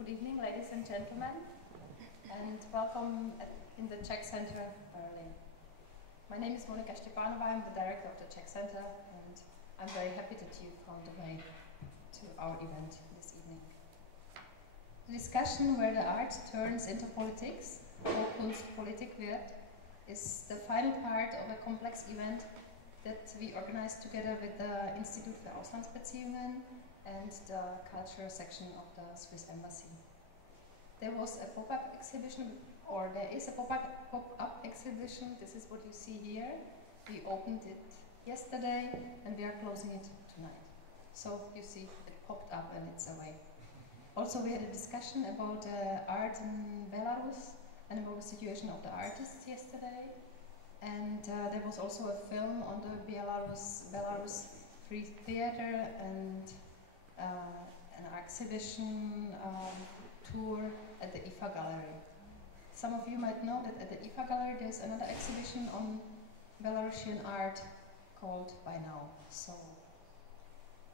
Good evening, ladies and gentlemen, and welcome in the Czech Center, Berlin. My name is Monika Stepanova, I'm the director of the Czech Center, and I'm very happy that you found the way to our event this evening. The discussion where the art turns into politics, or Kunst Politik wird, is the final part of a complex event that we organized together with the Institut für Auslandsbeziehungen and the culture section of the Swiss Embassy. There was a pop-up exhibition, or there is a pop-up exhibition. This is what you see here. We opened it yesterday and we are closing it tonight. So you see it popped up and it's away. Also we had a discussion about art in Belarus and about the situation of the artists yesterday. And there was also a film on the Belarus Free Theater and an exhibition tour at the IFA Gallery. Some of you might know that at the IFA Gallery there's another exhibition on Belarusian art called By Now. So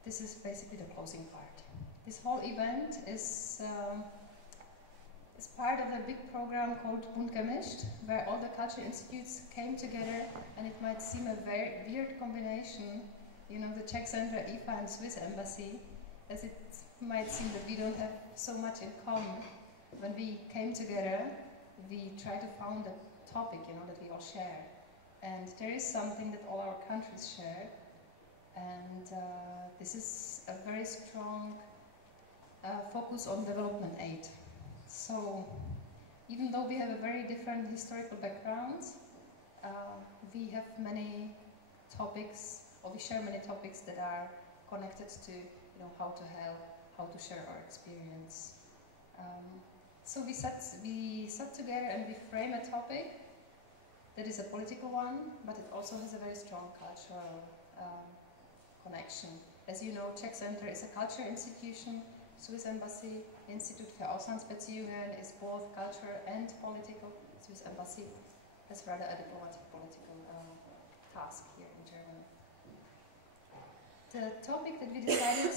this is basically the closing part. This whole event is part of a big program called Bunt gemischt, where all the culture institutes came together, and it might seem a very weird combination, you know, the Czech Center, IFA and Swiss Embassy, as it might seem that we don't have so much in common. When we came together, we tried to found a topic, you know, that we all share. And there is something that all our countries share, and this is a very strong focus on development aid. So, even though we have a very different historical backgrounds, we have many topics, or we share many topics that are connected to, you know, how to help, how to share our experience. So we sat together and we frame a topic that is a political one, but it also has a very strong cultural connection. As you know, Czech Center is a culture institution. Swiss Embassy, Institut für Auslandsbeziehungen is both culture and political. Swiss Embassy has rather a diplomatic political task here in Germany. The topic that we decided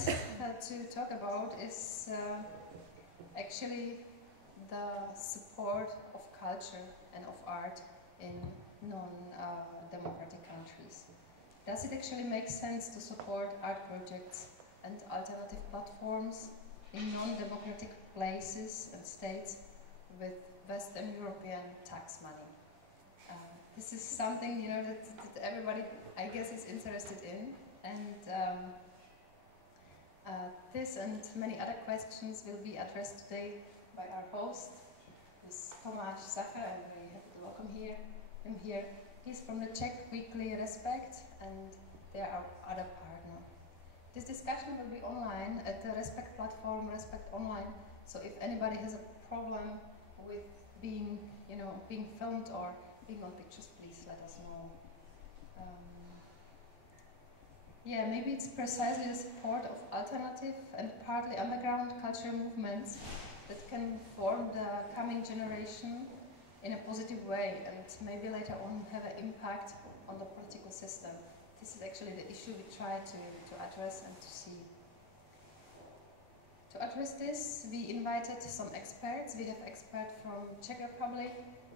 to talk about is actually the support of culture and of art in non-democratic countries. Does it actually make sense to support art projects and alternative platforms in non-democratic places and states with Western European tax money? This is something, you know, that everybody, I guess, is interested in, and this and many other questions will be addressed today by our host, Ms. Tomáš Sacher. I'm very happy to welcome him here. He's from the Czech weekly Respect, and they are our other partner. This discussion will be online at the Respect platform, Respect Online. So if anybody has a problem with being, you know, being filmed or being on pictures, please let us know. Yeah, maybe it's precisely the support of alternative and partly underground cultural movements that can form the coming generation in a positive way and maybe later on have an impact on the political system. This is actually the issue we try to address and to see. To address this, we invited some experts. We have experts from Czech Republic,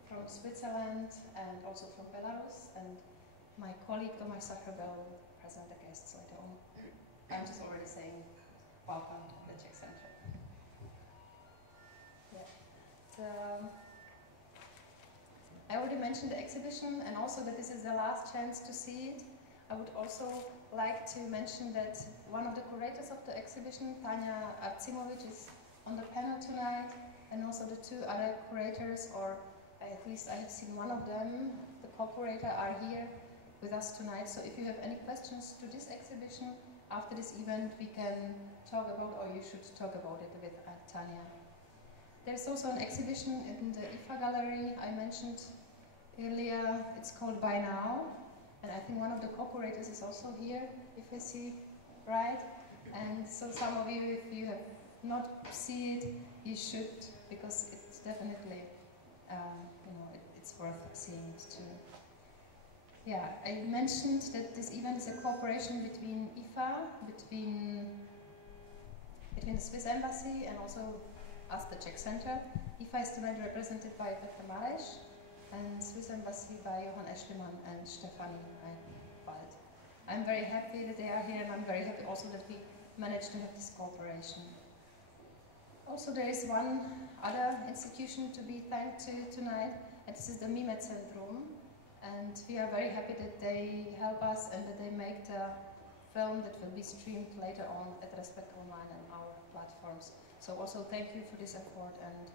from Switzerland, and also from Belarus. And my colleague Tomáš Sacher will present the guests later on. I'm just already saying welcome to the Czech Center. Yeah. I already mentioned the exhibition and also that this is the last chance to see it. I would also like to mention that one of the curators of the exhibition, Tanya Artsimovic, is on the panel tonight, and also the two other curators, or at least I have seen one of them, the co-curator, are here with us tonight. So if you have any questions to this exhibition after this event, we can talk about, or you should talk about it with Tanya. There's also an exhibition in the IFA Gallery I mentioned earlier. It's called By Now. And I think one of the co-curators is also here, if I see right. And so some of you, if you have not seen it, you should, because it's definitely, you know, it's worth seeing it too. Yeah, I mentioned that this event is a cooperation between IFA, between the Swiss Embassy and also us, the Czech Center. IFA is tonight represented by Petr Mareš, and Swiss Embassy by Johan Eschlimann and Stefanie Wald. I'm very happy that they are here, and I'm very happy also that we managed to have this cooperation. Also, there is one other institution to be thanked to tonight, and this is the Mime Centrum. And we are very happy that they help us and that they make the film that will be streamed later on at Respect Online and our platforms. So also thank you for this effort and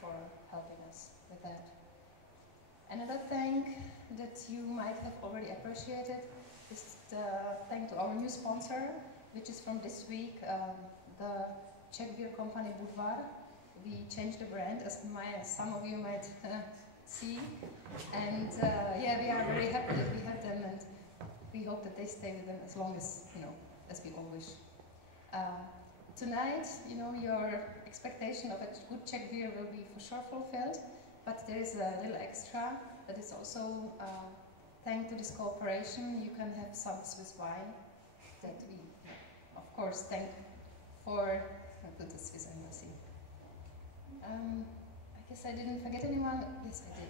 for helping us with that. Another thank that you might have already appreciated is the thank to our new sponsor, which is from this week, the Czech beer company Budvar. We changed the brand, as some of you might see, and yeah, we are very happy that we have them, and we hope that they stay with them as long as as we all wish. Tonight, your expectation of a good Czech beer will be for sure fulfilled, but there is a little extra that is also thanks to this cooperation. You can have some Swiss wine that we, of course, thank for the Swiss Embassy. I guess I didn't forget anyone. Yes, I did.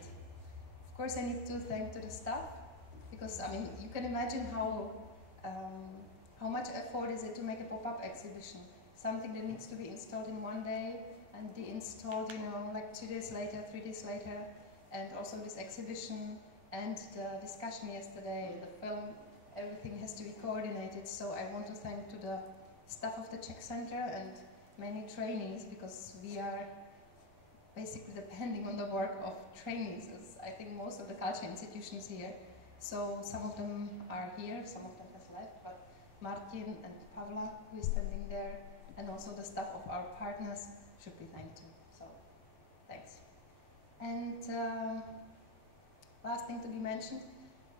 Of course, I need to thank to the staff, because you can imagine how much effort is it to make a pop-up exhibition. Something that needs to be installed in one day and de-installed, like 2 days later, 3 days later, and also this exhibition and the discussion yesterday, the film, everything has to be coordinated. So I want to thank to the staff of the Czech Center and many trainees, because we are basically depending on the work of trainees, as I think most of the culture institutions here. So some of them are here, some of them have left, but Martin and Pavla, who is standing there, and also the staff of our partners should be thanked too. So, thanks. And last thing to be mentioned,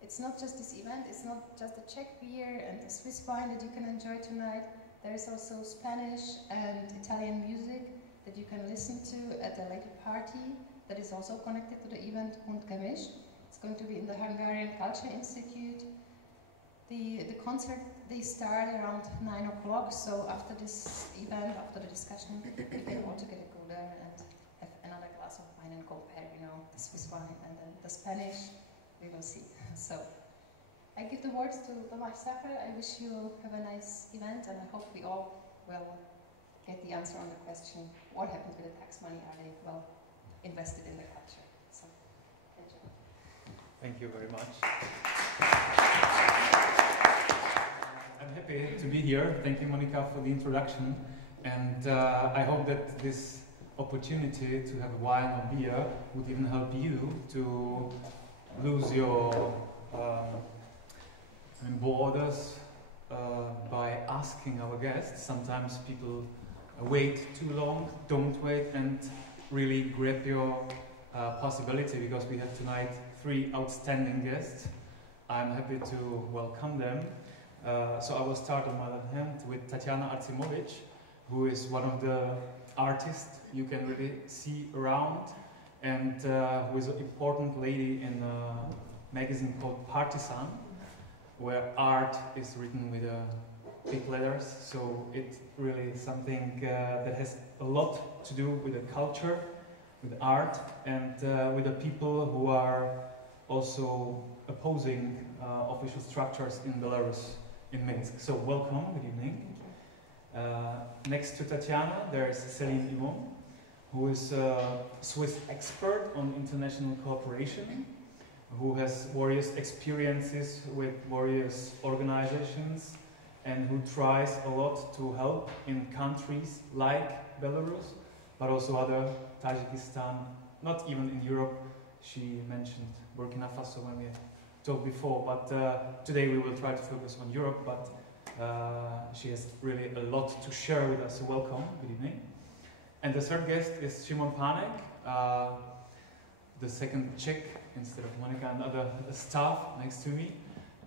it's not just this event, it's not just the Czech beer and the Swiss wine that you can enjoy tonight. There is also Spanish and Italian music that you can listen to at a later party that is also connected to the event Und Gemisch. It's going to be in the Hungarian Culture Institute. The concert, they start around 9 o'clock, so after this event, after the discussion, we can all together go there and have another glass of wine and compare, the Swiss wine and then the Spanish, we will see. So, I give the words to Tomáš Sacher. I wish you have a nice event, and I hope we all will get the answer on the question, what happened with the tax money? Are they well invested in the culture? So, thank you. Thank you very much. I'm happy to be here. Thank you, Monika, for the introduction. And I hope that this opportunity to have wine or beer would even help you to lose your borders by asking our guests. Sometimes people wait too long, don't wait, and really grab your possibility, because we have tonight 3 outstanding guests. I'm happy to welcome them. So I will start on my left hand with Tatiana Artsimovic, who is one of the artists you can really see around, and who is an important lady in a magazine called Partisan, where art is written with big letters. So it's really something that has a lot to do with the culture, with art, and with the people who are also opposing official structures in Belarus, in Minsk. So welcome, good evening. Next to Tatiana, there is Céline Yvon, who is a Swiss expert on international cooperation, who has various experiences with various organizations, and who tries a lot to help in countries like Belarus, but also other, Tajikistan, not even in Europe. She mentioned Burkina Faso when we talked before, but today we will try to focus on Europe, but she has really a lot to share with us, so welcome, good evening. And the third guest is Szymon Pánek, the second Czech instead of Monika and other staff next to me.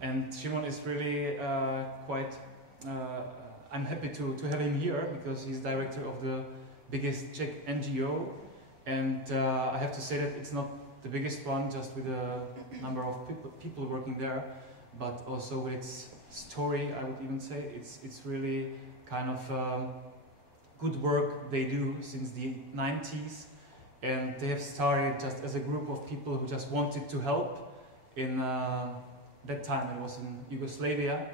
And Szymon is really quite, I'm happy to have him here, because he's director of the biggest Czech NGO, and I have to say that it's not the biggest one just with a number of people working there, but also with its story. I would even say it's really kind of good work they do since the 90s, and they have started just as a group of people who just wanted to help. In that time it was in Yugoslavia,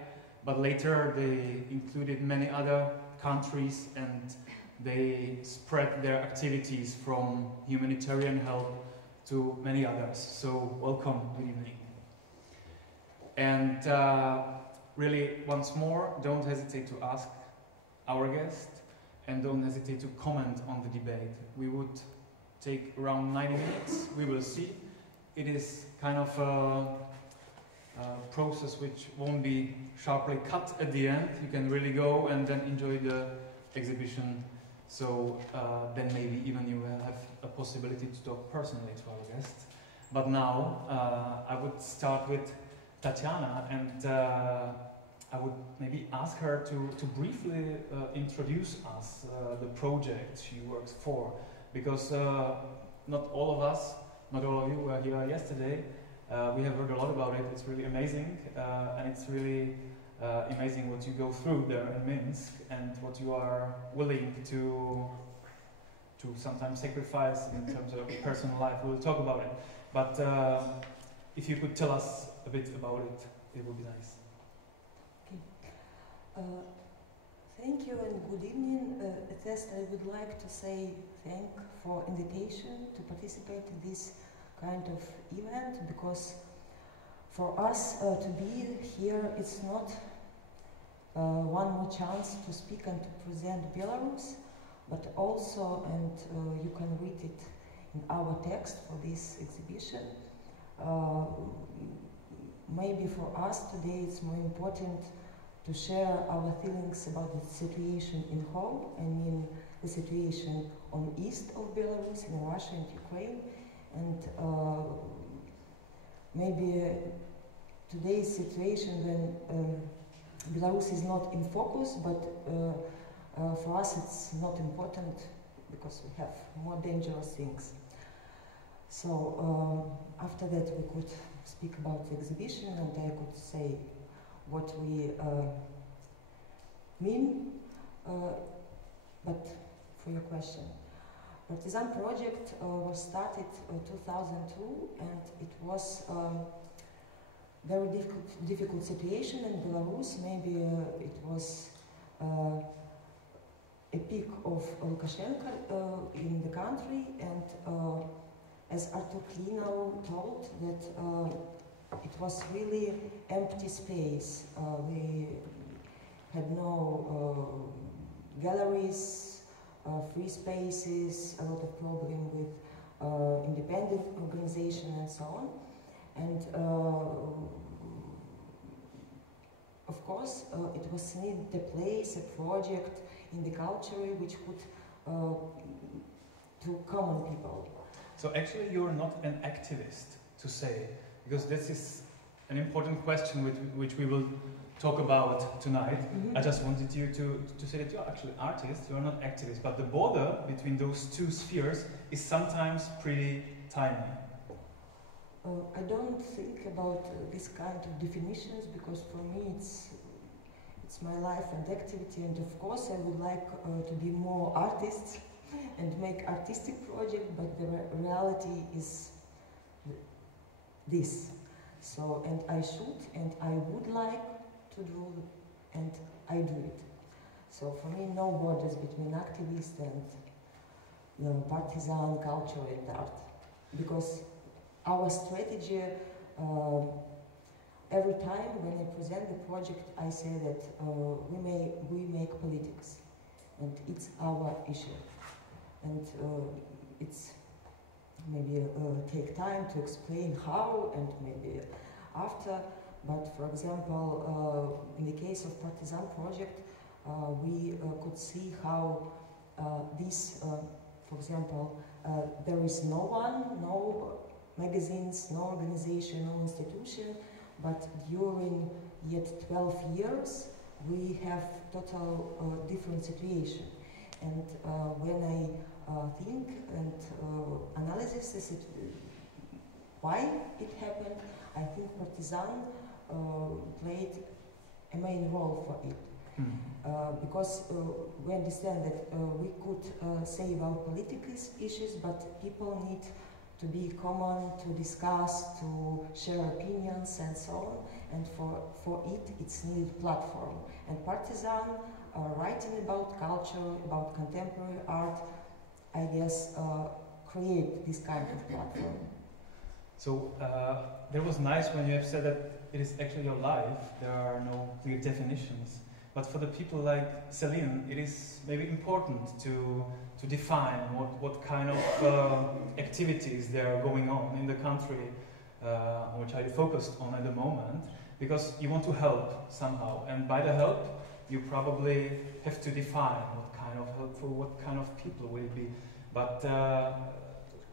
but later they included many other countries and they spread their activities from humanitarian help to many others. So welcome, good evening. And really, once more, don't hesitate to ask our guest and don't hesitate to comment on the debate. We would take around 90 minutes, we will see. It is kind of a process which won't be sharply cut at the end. You can really go and then enjoy the exhibition. So then maybe even you will have a possibility to talk personally to our guest. But now I would start with Tatiana, and I would maybe ask her to briefly introduce us the project she works for, because not all of us, not all of you were here yesterday. We have heard a lot about it. It's really amazing, and it's really amazing what you go through there in Minsk and what you are willing to sometimes sacrifice in terms of your personal life. We'll talk about it, but if you could tell us a bit about it, it would be nice. Okay. Thank you and good evening. At first, I would like to say thank for invitation to participate in this kind of event, because for us to be here, it's not one more chance to speak and to present Belarus, but also, and you can read it in our text for this exhibition, maybe for us today it's more important to share our feelings about the situation in whole. I mean the situation on east of Belarus, in Russia and Ukraine, and maybe today's situation when Belarus is not in focus, but for us it's not important because we have more dangerous things. So after that we could speak about the exhibition, and I could say what we mean, but for your question. Partisan project was started in 2002, and it was very difficult situation in Belarus. Maybe it was a peak of Lukashenko in the country, and as Artur Klinow told, that it was really empty space. We had no galleries, free spaces, a lot of problem with independent organization and so on. And of course, it was needed a place, a project in the culture which could to common people. So actually you're not an activist, to say, because this is an important question which we will talk about tonight. Mm-hmm. I just wanted you to say that you're actually artist, you're not activist, but the border between those two spheres is sometimes pretty tiny. I don't think about this kind of definitions, because for me it's my life and activity, and of course I would like to be more artist and make artistic project, but the reality is this. So, and I should, and I would like to do, and I do it. So for me, no borders between activist and partisan culture and art, because our strategy, every time when I present the project, I say that we make politics, and it's our issue. And it's maybe take time to explain how, and maybe after. But for example, in the case of partisan project, we could see how this, for example, there is no one, no magazines, no organization, no institution, but during yet 12 years we have total different situation. And when I think and analysis why it happened, I think partisan played a main role for it. Because we understand that we could say about political issues, but people need to be common, to discuss, to share opinions and so on, and for it, it's needed platform. And Partizan writing about culture, about contemporary art, I guess, create this kind of platform. So that was nice when you have said that it is actually your life, there are no clear definitions. But for the people like Celine, it is maybe important to define what kind of activities there are going on in the country, which are you focused on at the moment, because you want to help somehow. And by the help, you probably have to define what kind of help for what kind of people will it be. But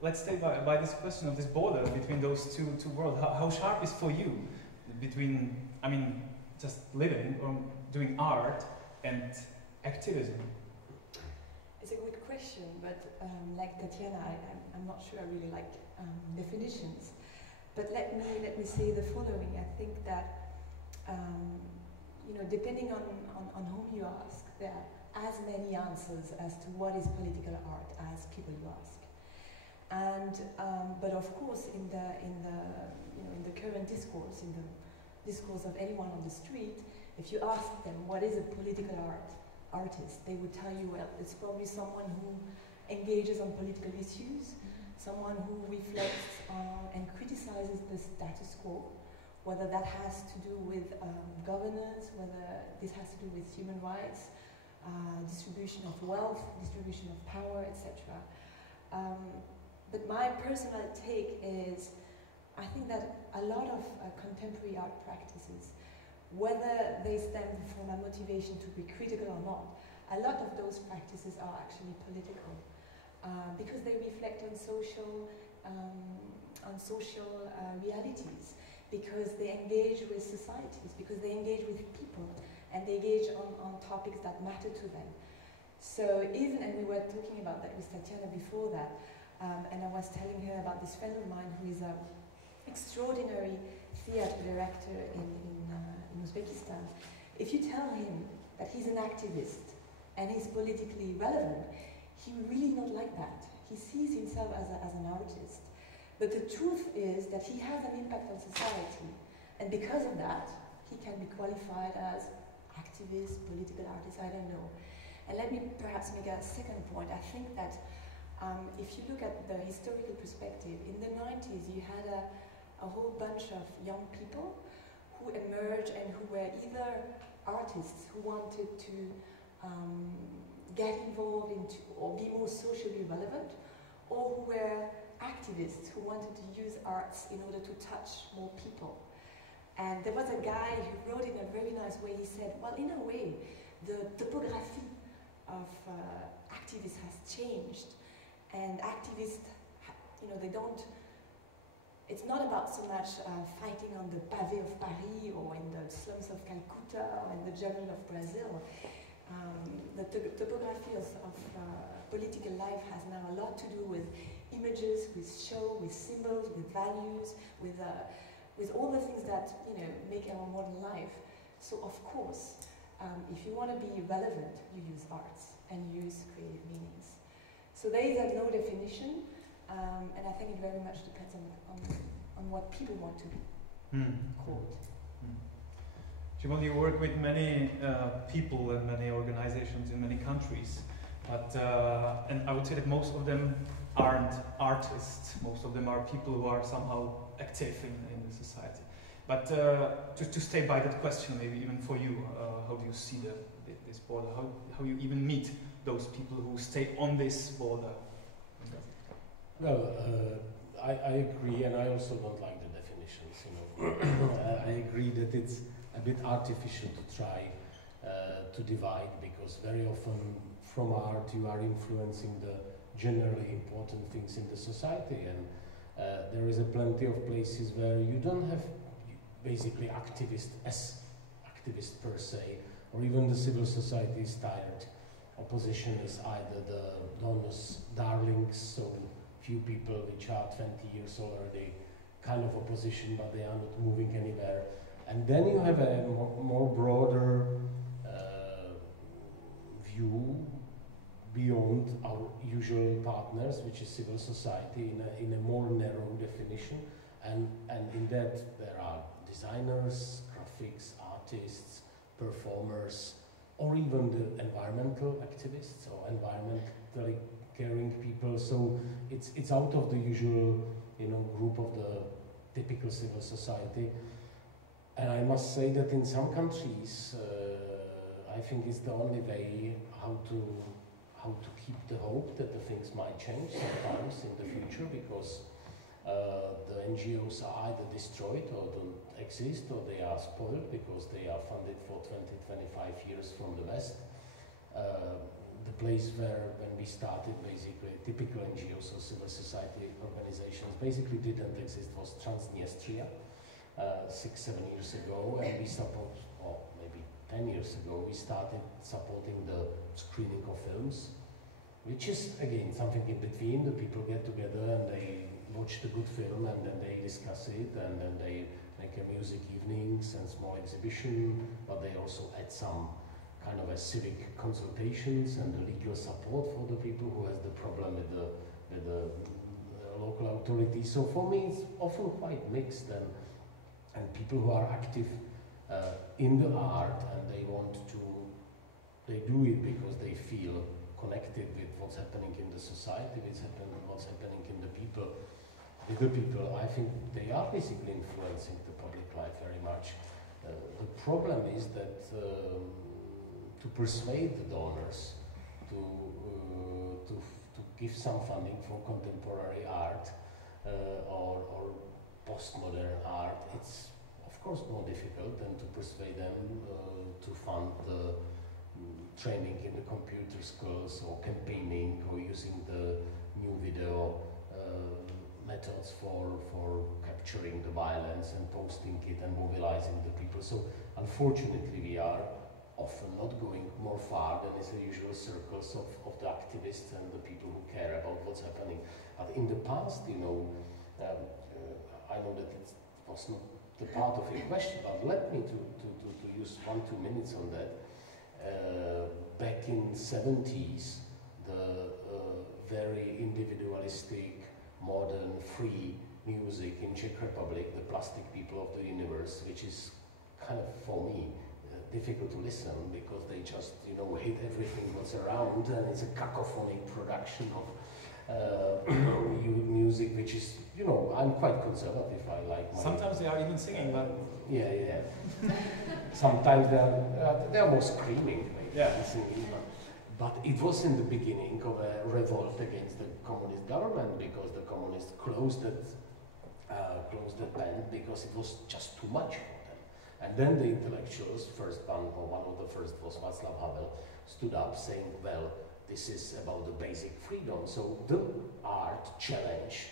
let's stay by this question of this border between those two worlds. How sharp is for you between, I mean, just living or doing art and activism? It's a good question, but like Tatiana, I'm not sure I really like definitions. But let me say the following. I think that you know, depending on whom you ask, there are as many answers as to what is political art as people you ask. And but of course, in the current discourse, in the discourse of anyone on the street, if you ask them what is a political artist, they would tell you, well, it's probably someone who engages on political issues, someone who reflects on and criticizes the status quo, whether that has to do with governance, whether this has to do with human rights, distribution of wealth, distribution of power, etc. But my personal take is, I think that a lot of contemporary art practices, whether they stem from a motivation to be critical or not, a lot of those practices are actually political, because they reflect on social realities, because they engage with societies, because they engage with people, and they engage on topics that matter to them. So even, and we were talking about that with Tatiana before that, and I was telling her about this friend of mine who is an extraordinary theatre director in Uzbekistan. If you tell him that he's an activist and he's politically relevant, he will really not like that. He sees himself as an artist. But the truth is that he has an impact on society, and because of that, he can be qualified as activist, political artist, I don't know. And let me perhaps make a second point. I think that if you look at the historical perspective, in the 90s you had a whole bunch of young people who emerged and who were either artists who wanted to get involved into or be more socially relevant, or who were activists who wanted to use arts in order to touch more people. And there was a guy who wrote in a very nice way, he said, well, in a way, the topography of activists has changed, and activists, you know, they don't, it's not about so much fighting on the pavé of Paris or in the slums of Calcutta or in the jungle of Brazil. The topography of political life has now a lot to do with images, with show, with symbols, with values, with all the things that, you know, make our modern life. So of course, if you want to be relevant, you use arts and you use creative meanings. So there is no definition, and I think it very much depends on what people want to be called. Shimon, you work with many people and many organizations in many countries, but and I would say that most of them aren't artists. Most of them are people who are somehow active in the society. But to stay by that question, maybe even for you, how do you see this border? How you even meet those people who stay on this border? Well, I agree, and I also don't like the definitions. You know, I agree that it's a bit artificial to try to divide, because very often from art you are influencing the generally important things in the society, and there is a plenty of places where you don't have basically activists as activists per se, or even the civil society is tired. Opposition is either the donors' darlings, so few people which are 20 years already kind of opposition, but they are not moving anywhere. And then you have a more broader partners, which is civil society in a more narrow definition, and in that there are designers, graphics, artists, performers, or even the environmental activists or environmentally caring people. So it's out of the usual, you know, group of the typical civil society. And I must say that in some countries, I think it's the only way how to keep the hope that the things might change sometimes in the future, because the NGOs are either destroyed or don't exist, or they are spoiled because they are funded for 20-25 years from the West. The place where, when we started, basically typical NGOs or civil society organizations basically didn't exist was Transnistria 6-7 years ago, and we support, or maybe 10 years ago, we started supporting the screening of films, which is again something in between. The people get together and they watch the good film, and then they discuss it, and then they make a music evenings and small exhibition, but they also add some kind of a civic consultations and the legal support for the people who has the problem with the local authorities. So for me it's often quite mixed, and people who are active in the art, and they do it because they feel connected with what's happening in the society, what's happening in the people. With the people, I think they are basically influencing the public life very much. The problem is that to persuade the donors to give some funding for contemporary art or postmodern art, it's of course more difficult than to persuade them to fund the training in the computer skills or campaigning or using the new video methods for capturing the violence and posting it and mobilizing the people. So unfortunately we are often not going more far than is the usual circles of the activists and the people who care about what's happening. But in the past, you know, I know that it was not the part of your question, but let me to use 1-2 minutes on that. Back in 70s, the very individualistic, modern, free music in Czech Republic, the Plastic People of the Universe, which is kind of, for me, difficult to listen, because they just, you know, hate everything what's around, and it's a cacophonic production of music, which is, you know, I'm quite conservative. I like my... Sometimes they are even singing, but... Yeah. Sometimes they are more screaming, maybe, than singing. But it was in the beginning of a revolt against the communist government, because the communists closed that band because it was just too much for them. And then the intellectuals, one of the first was Václav Havel, stood up saying, well, this is about the basic freedom. So the art challenged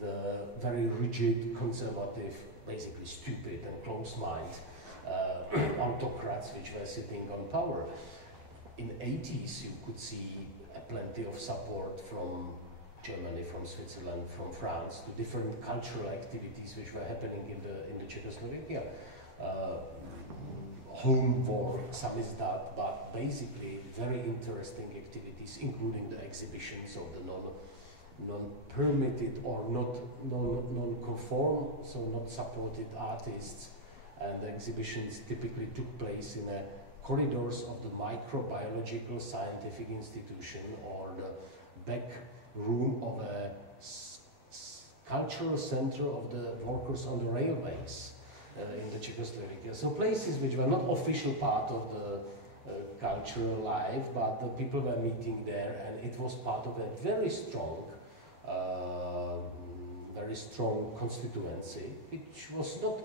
the very rigid, conservative, basically stupid and close-minded autocrats which were sitting on power. In the 80s, you could see plenty of support from Germany, from Switzerland, from France, to different cultural activities which were happening in the Czechoslovakia. Home war, samizdat, but basically very interesting activities, including the exhibitions of the non-permitted or non-conform, so not supported artists, and the exhibitions typically took place in corridors of the microbiological scientific institution or the back room of a cultural center of the workers on the railways in the Czechoslovakia. So places which were not official part of the cultural life, but the people were meeting there, and it was part of a very strong constituency, which was not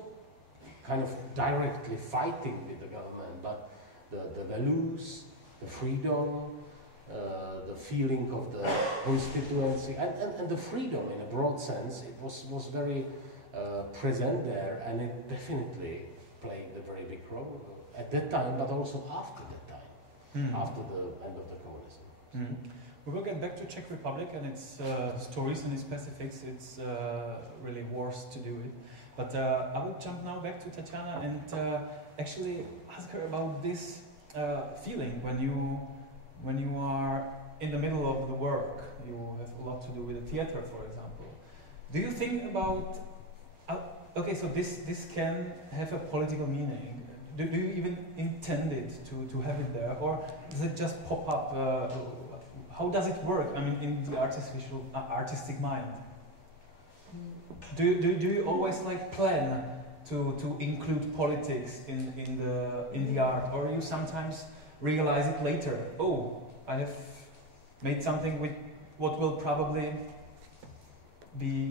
kind of directly fighting with the government, but the values, the freedom, the feeling of the constituency, and the freedom in a broad sense, it was very present there, and it definitely played a very big role at that time, but also after that time, after the end of the communism. We will get back to Czech Republic and its stories and its specifics. It's really worth to do it. But I will jump now back to Tatiana and actually ask her about this feeling when you are in the middle of the work. You have a lot to do with the theater, for example. Do you think about, okay, so this can have a political meaning. Do you even intend it to have it there, or does it just pop up? How does it work? I mean, in the artistic mind. Do you always like plan to include politics in the art, or you sometimes realize it later? Oh, I have made something with what will probably be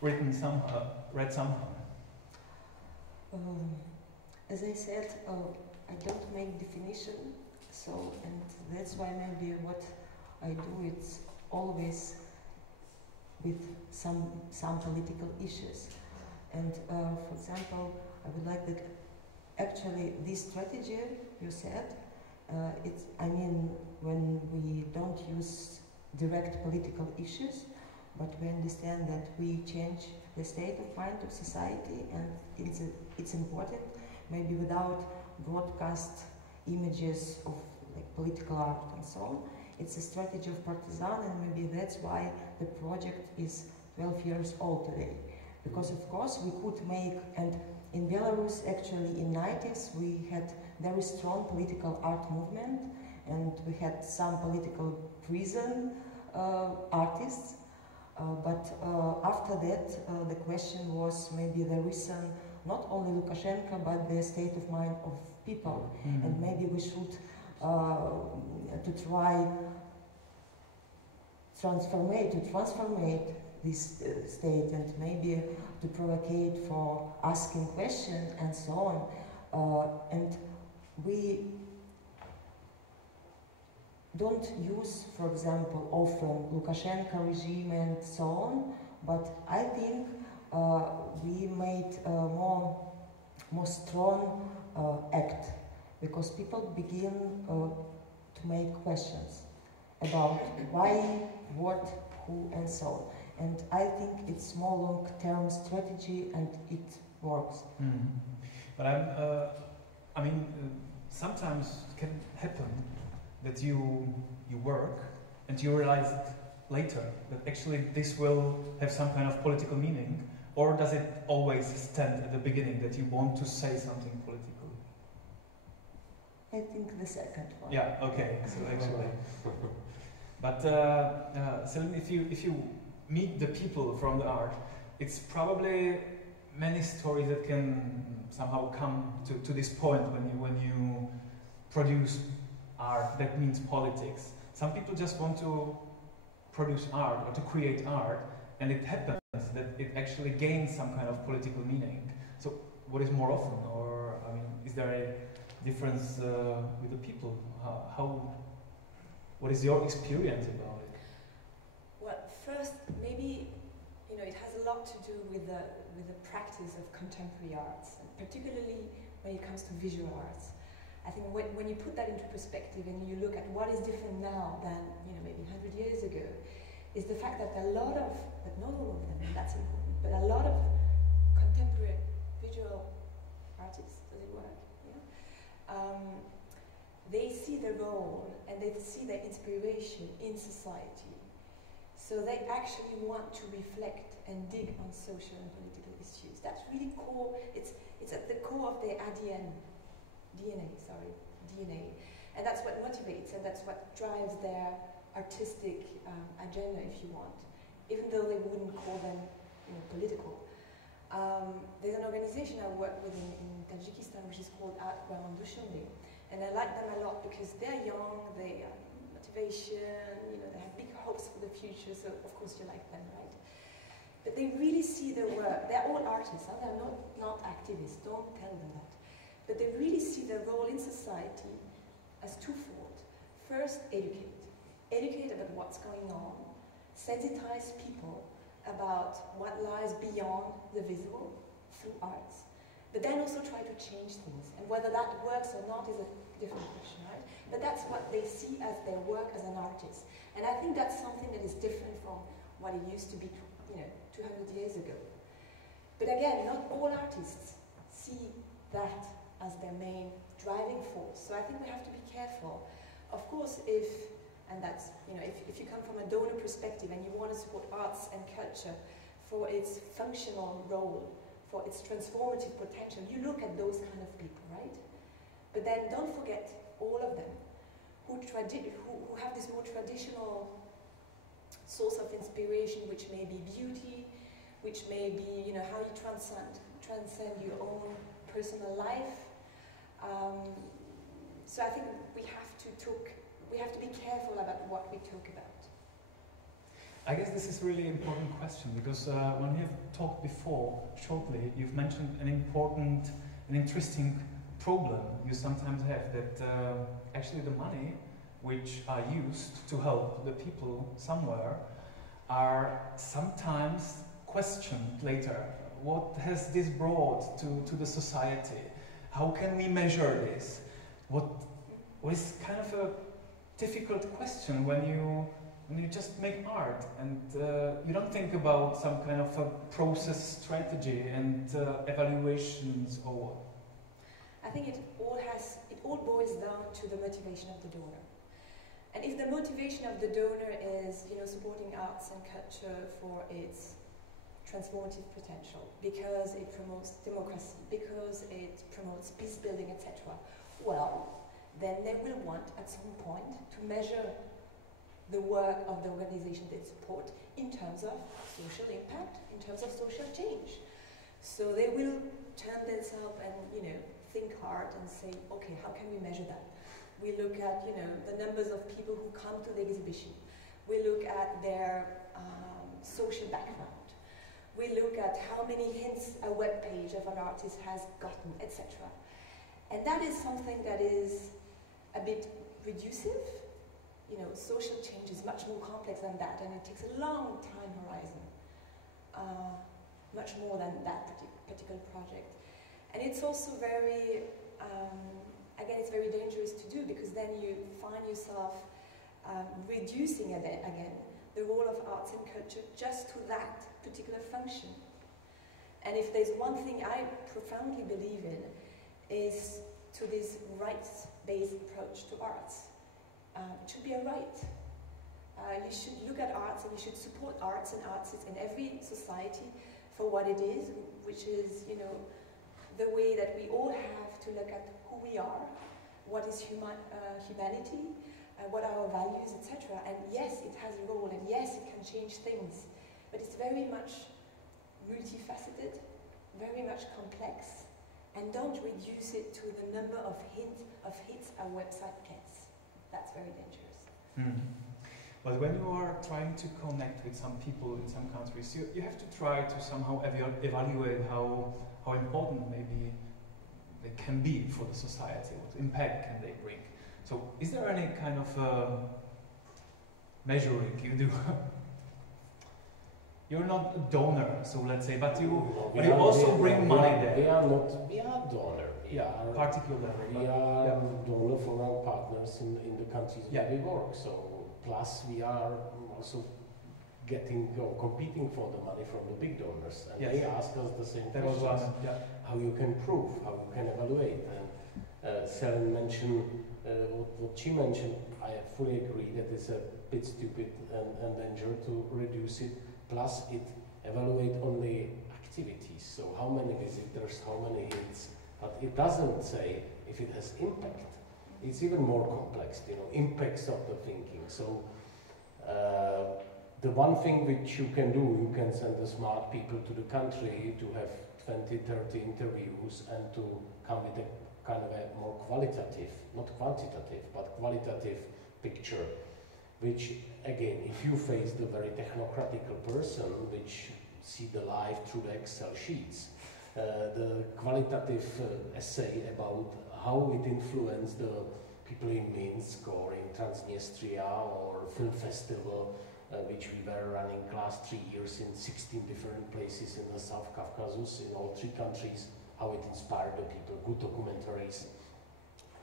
written somehow, read somehow. As I said, I don't make definition, so, and that's why maybe what I do, it's always with some political issues. And for example, I would like that actually this strategy you said, it's, I mean, when we don't use direct political issues, but we understand that we change the state of mind of society, and it's important, maybe without broadcast images of like political art and so on. It's a strategy of partisan, and maybe that's why the project is 12 years old today. Because of course we could make, and in Belarus actually in 90s we had very strong political art movement, and we had some political prison artists, but after that the question was maybe the reason, not only Lukashenko, but the state of mind of people, and maybe we should to try transformate this state, and maybe to provocate for asking questions and so on. And we don't use, for example, often Lukashenko regime and so on, but I think we made a more strong act, because people begin to make questions about why, what, who, and so on. And I think it's more long-term strategy, and it works. But I mean, sometimes it can happen that you work and you realize it later that actually this will have some kind of political meaning, or does it always stand at the beginning that you want to say something political? I think the second one. Yeah. Okay. So actually, but Selim, if you meet the people from the art, it's probably many stories that can somehow come to this point when you produce art that means politics. Some people just want to produce art or to create art, and it happens that it actually gains some kind of political meaning. So what is more often, or I mean, is there a difference with the people? What is your experience about it? Well, first, maybe it has a lot to do with the practice of contemporary arts, and particularly when it comes to visual arts. I think when you put that into perspective and you look at what is different now than maybe 100 years ago, is the fact that a lot of, but not all of them, and that's important, but a lot of contemporary visual artists, does it work? Yeah? They see their role and they see their inspiration in society. So they actually want to reflect and dig on social and political issues. That's really core, it's at the core of their DNA. And that's what motivates, and that's what drives their artistic agenda, if you want, even though they wouldn't call them political. There's an organization I work with in Tajikistan which is called Art Dushanbe, and I like them a lot because they're young, they have motivation, they have big hopes for the future, so of course you like them, right? But they really see their work, they're all artists, they're not activists, don't tell them that. But they really see their role in society as twofold. First, educate about what's going on, sensitize people about what lies beyond the visible through arts, but then also try to change things. And whether that works or not is a different question, right? But that's what they see as their work as an artist. And I think that's something that is different from what it used to be 200 years ago. But again, not all artists see that as their main driving force. So I think we have to be careful. Of course, if And that's, you know, if you come from a donor perspective and you want to support arts and culture for its functional role, for its transformative potential, you look at those kind of people, right? But then don't forget all of them who have this more traditional source of inspiration, which may be beauty, which may be, you know, how you transcend your own personal life. So I think we have to be careful about what we talk about. I guess this is a really important question, because when we have talked before, shortly, you've mentioned an interesting problem you sometimes have, that actually the money which are used to help the people somewhere are sometimes questioned later. What has this brought to the society? How can we measure this? What is kind of a difficult question when you just make art and you don't think about some kind of a process strategy and evaluations or what? I think it all boils down to the motivation of the donor. And if the motivation of the donor is, you know, supporting arts and culture for its transformative potential, because it promotes democracy, because it promotes peace building, etc., well, then they will want at some point to measure the work of the organization they support in terms of social impact, in terms of social change. So they will turn themselves and, you know, think hard and say, okay, how can we measure that? We look at, you know, the numbers of people who come to the exhibition. We look at their social background. We look at how many hints a web page of an artist has gotten, etc. And that is something that is a bit reducive. You know, social change is much more complex than that, and it takes a long time horizon, much more than that particular project. And it's also very, again, it's very dangerous to do, because then you find yourself reducing again the role of arts and culture just to that particular function. And if there's one thing I profoundly believe in, is to this rights-based approach to arts. It should be a right. You should look at arts, and you should support arts and artists in every society for what it is, which is, you know, the way that we all have to look at who we are, what is humanity, what are our values, etc. And yes, it has a role, and yes, it can change things, but it's very much multifaceted, very much complex, and don't reduce it to the number of hits a website gets. That's very dangerous. Mm. But when you are trying to connect with some people in some countries, you have to try to somehow evaluate how important maybe they can be for the society, what impact can they bring. So is there any kind of measuring you do? You're not a donor, so let's say, but you also bring money there. We are donor. We are donor for our partners in the countries where we work. So plus we are also getting or competing for the money from the big donors, and they ask us the same questions: how you can prove, how you can evaluate. And Selen mentioned what she mentioned. I fully agree that it's a bit stupid and dangerous to reduce it. Plus, it evaluate only activities. So how many visitors, how many hits, but it doesn't say if it has impact. It's even more complex, you know, impacts of the thinking. So the one thing which you can do, you can send the smart people to the country to have 20, 30 interviews and to come with a kind of a more qualitative, not quantitative, but qualitative picture, which again, if you face the very technocratical person, which see the life through the Excel sheets, the qualitative essay about how it influenced the people in Minsk or in Transnistria or film festival, which we were running last 3 years in 16 different places in the South Caucasus, in all 3 countries, how it inspired the people, good documentaries.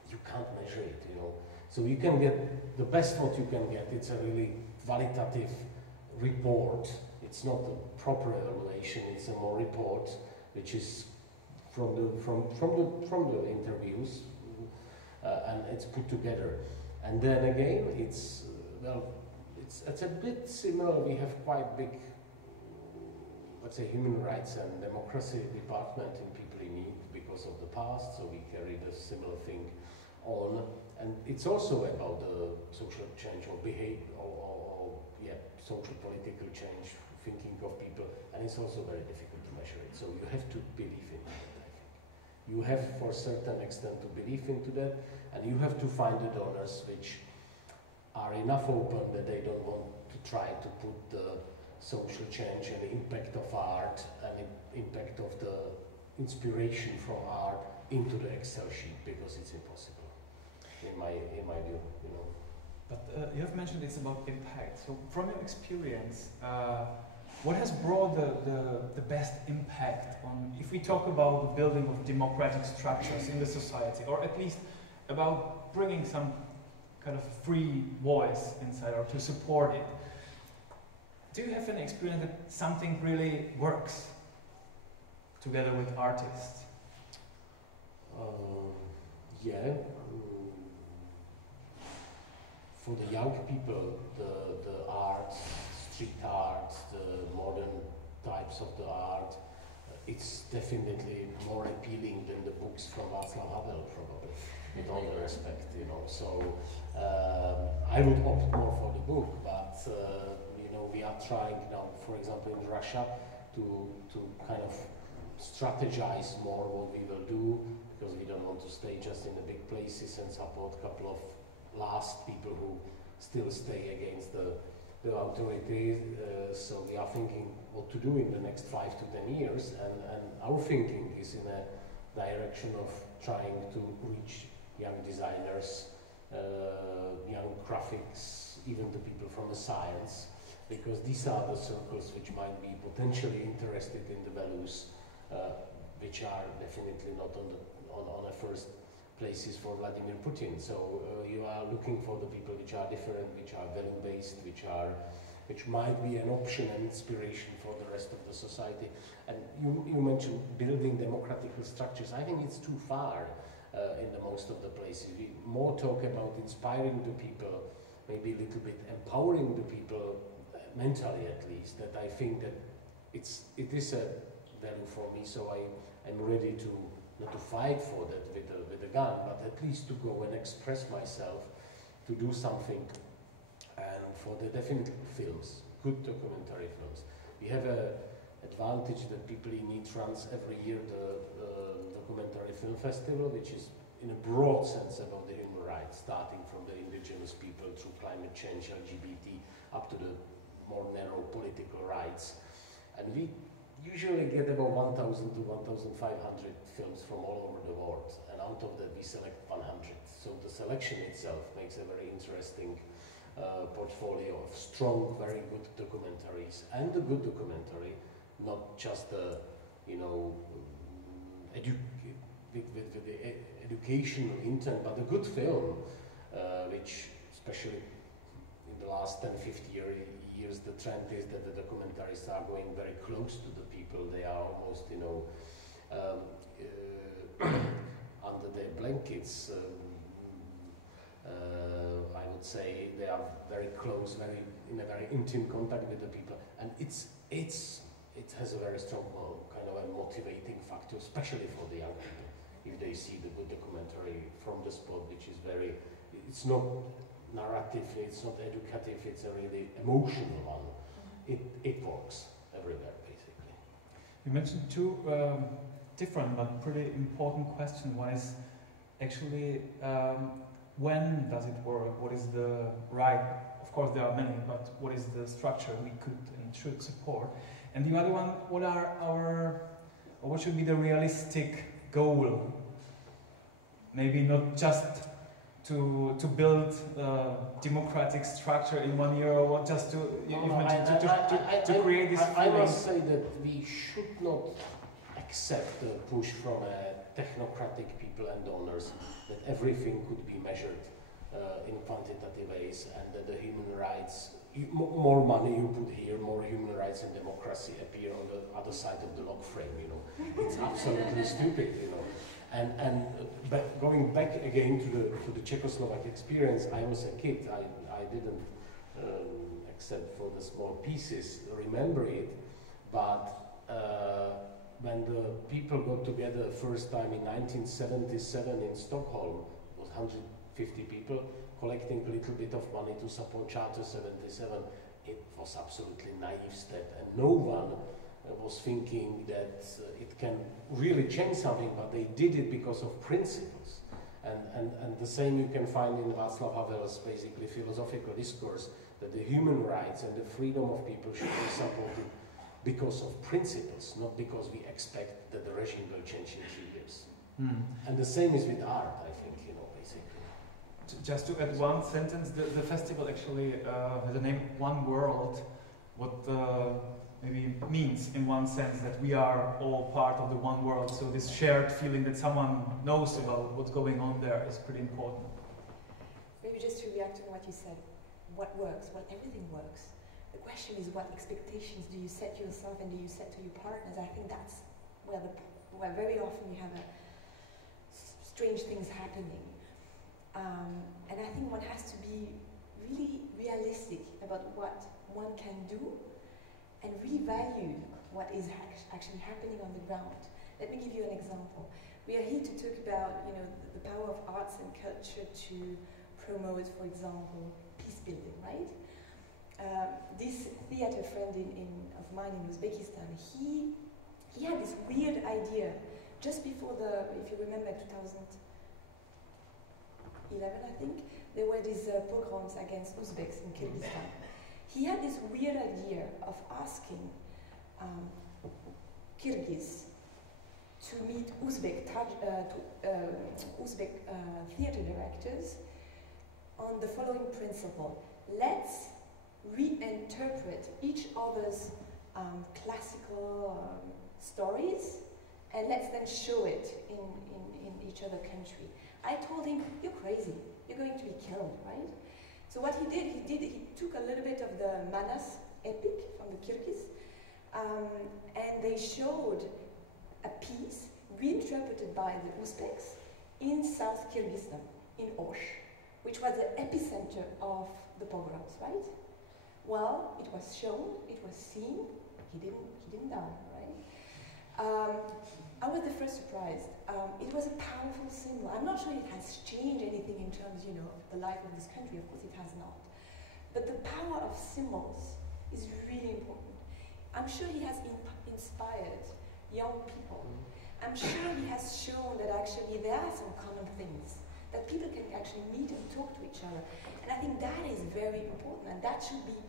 You can't measure it, you know. So you can get, the best what you can get, it's a really qualitative report. It's not a proper evaluation, it's a more report, which is from the interviews, and it's put together. And then again, it's well, it's a bit similar. We have quite big, let's say, human rights and democracy department in People in Need because of the past, so we carry the similar thing on. And it's also about the social change or behavior, or social political change, thinking of people, and it's also very difficult to measure it. So you have to believe in that, I think. You have, for a certain extent, to believe into that, and you have to find the donors which are enough open that they don't want to try to put the social change and the impact of art and the impact of the inspiration from art into the Excel sheet, because it's impossible, in my view, you know. But you have mentioned it's about impact. So from your experience, what has brought the best impact on, if we talk about the building of democratic structures in the society, or at least about bringing some kind of free voice inside, or to support it? Do you have an experience that something really works together with artists? Yeah. For the young people, the art, street art, the modern types of the art, it's definitely more appealing than the books from Václav Havel, probably, with all the respect, you know. So I would opt more for the book, but you know, we are trying now, for example, in Russia, to kind of strategize more what we will do, because we don't want to stay just in the big places and support a couple of last people who still stay against the authorities. So we are thinking what to do in the next 5 to 10 years, and our thinking is in a direction of trying to reach young designers, young graphics, even the people from the science, because these are the circles which might be potentially interested in the values which are definitely not on a first places for Vladimir Putin. So you are looking for the people which are different, which are value-based, which might be an option and inspiration for the rest of the society. And you mentioned building democratic structures. I think it's too far in the most of the places. We more talk about inspiring the people, maybe a little bit empowering the people, mentally at least, that I think that it is a value for me, so I'm ready to not to fight for that with a gun, but at least to go and express myself, to do something. And for the definite films, good documentary films, we have an advantage that People in Need runs every year the documentary film festival, which is in a broad sense about the human rights, starting from the indigenous people through climate change, LGBT, up to the more narrow political rights. And we usually get about 1,000 to 1,500 films from all over the world, and out of that we select 100. So the selection itself makes a very interesting portfolio of strong, very good documentaries, and the good documentary, not just the, you know, with the educational intent, but a good film, which especially in the last 10, 50 years, the trend is that the documentaries are going very close to the people. They are almost, you know, under their blankets. I would say they are very close, in a very intimate contact with the people, and it has a very strong kind of a motivating factor, especially for the young people, if they see the good documentary from the spot, which is it's not narrative, it's not educative, it's a really emotional one. It works everywhere, basically. You mentioned two different but pretty important questions. One is actually, when does it work? What is the right? Of course, there are many, but what is the structure we could and should support? And the other one, what should be the realistic goal? Maybe not just to build a democratic structure in 1 year, or what, just to create this feeling. I must say that we should not accept the push from technocratic people and donors that everything could be measured in quantitative ways, and that the human rights, more money you put here, more human rights and democracy appear on the other side of the log frame, you know. It's absolutely stupid, you know. But going back again to the Czechoslovak experience, I was a kid. I didn't except for the small pieces, remember it. But when the people got together first time in 1977 in Stockholm, it was 150 people collecting a little bit of money to support Charter 77. It was absolutely naive step, and no one was thinking that it can really change something, but they did it because of principles. And the same you can find in Václav Havel's basically philosophical discourse, that the human rights and the freedom of people should be supported because of principles, not because we expect that the regime will change in 3 years. And the same is with art, I think, you know, basically. Just to add one sentence, the festival actually has a name, One World, what maybe means in one sense that we are all part of the one world, so this shared feeling that someone knows about what's going on there is pretty important. Maybe just to react to what you said, what works? Well, everything works. The question is, what expectations do you set yourself and do you set to your partners? I think that's where very often you have strange things happening. And I think one has to be really realistic about what one can do and really value what is actually happening on the ground. Let me give you an example. We are here to talk about, you know, the power of arts and culture to promote, for example, peace building, right? This theater friend of mine in Uzbekistan, he had this weird idea just before if you remember 2011, I think, there were these pogroms against Uzbeks in Kyrgyzstan. He had this weird idea of asking Kyrgyz to meet Uzbek theater directors on the following principle: let's reinterpret each other's classical stories, and let's then show it in each other country. I told him, you're crazy, you're going to be killed, right? So what he did, he took a little bit of the Manas epic from the Kyrgyz, and they showed a piece reinterpreted by the Uzbeks in South Kyrgyzstan, in Osh, which was the epicenter of the pogroms, right? Well, it was shown, it was seen, he didn't die, right? I was the first surprised. It was a powerful symbol. I'm not sure it has changed anything in terms, you know, of the life of this country. Of course, it has not. But the power of symbols is really important. I'm sure he has inspired young people. I'm sure he has shown that actually there are some common things that people can actually meet and talk to each other. And I think that is very important, and that should be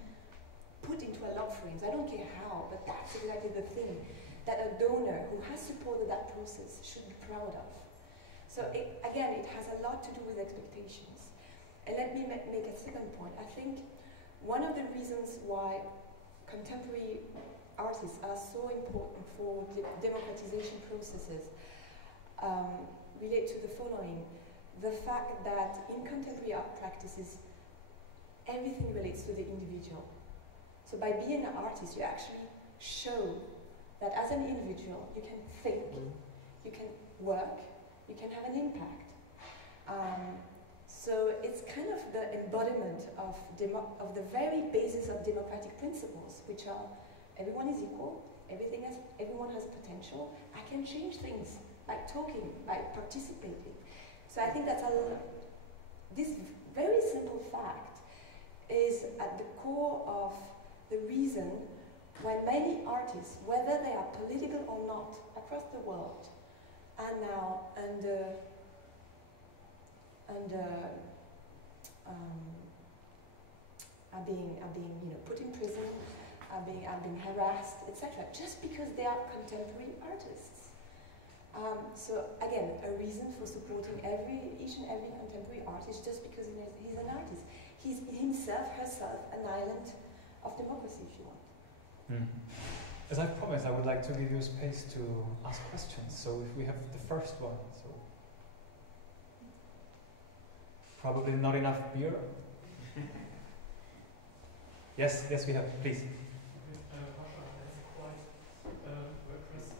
put into a love frames. I don't care how, but that's exactly the thing that a donor who has supported that process should be proud of. So again, it has a lot to do with expectations. And let me make a second point. I think one of the reasons why contemporary artists are so important for democratization processes relate to the following: the fact that in contemporary art practices, everything relates to the individual. So by being an artist, you actually show that as an individual, you can think, you can work, you can have an impact. So it's kind of the embodiment of the very basis of democratic principles, which are everyone is equal, everyone has potential. I can change things by talking, by participating. So I think that's this very simple fact is at the core of the reason why many artists, whether they are political or not, across the world, are now are being put in prison, are being harassed, etc., just because they are contemporary artists. So again, a reason for supporting each and every contemporary artist just because he's an artist. He's himself, herself, an island of democracy, if you want. As I promised, I would like to give you space to ask questions. So if we have the first one, so probably not enough beer. Yes, we have. Please.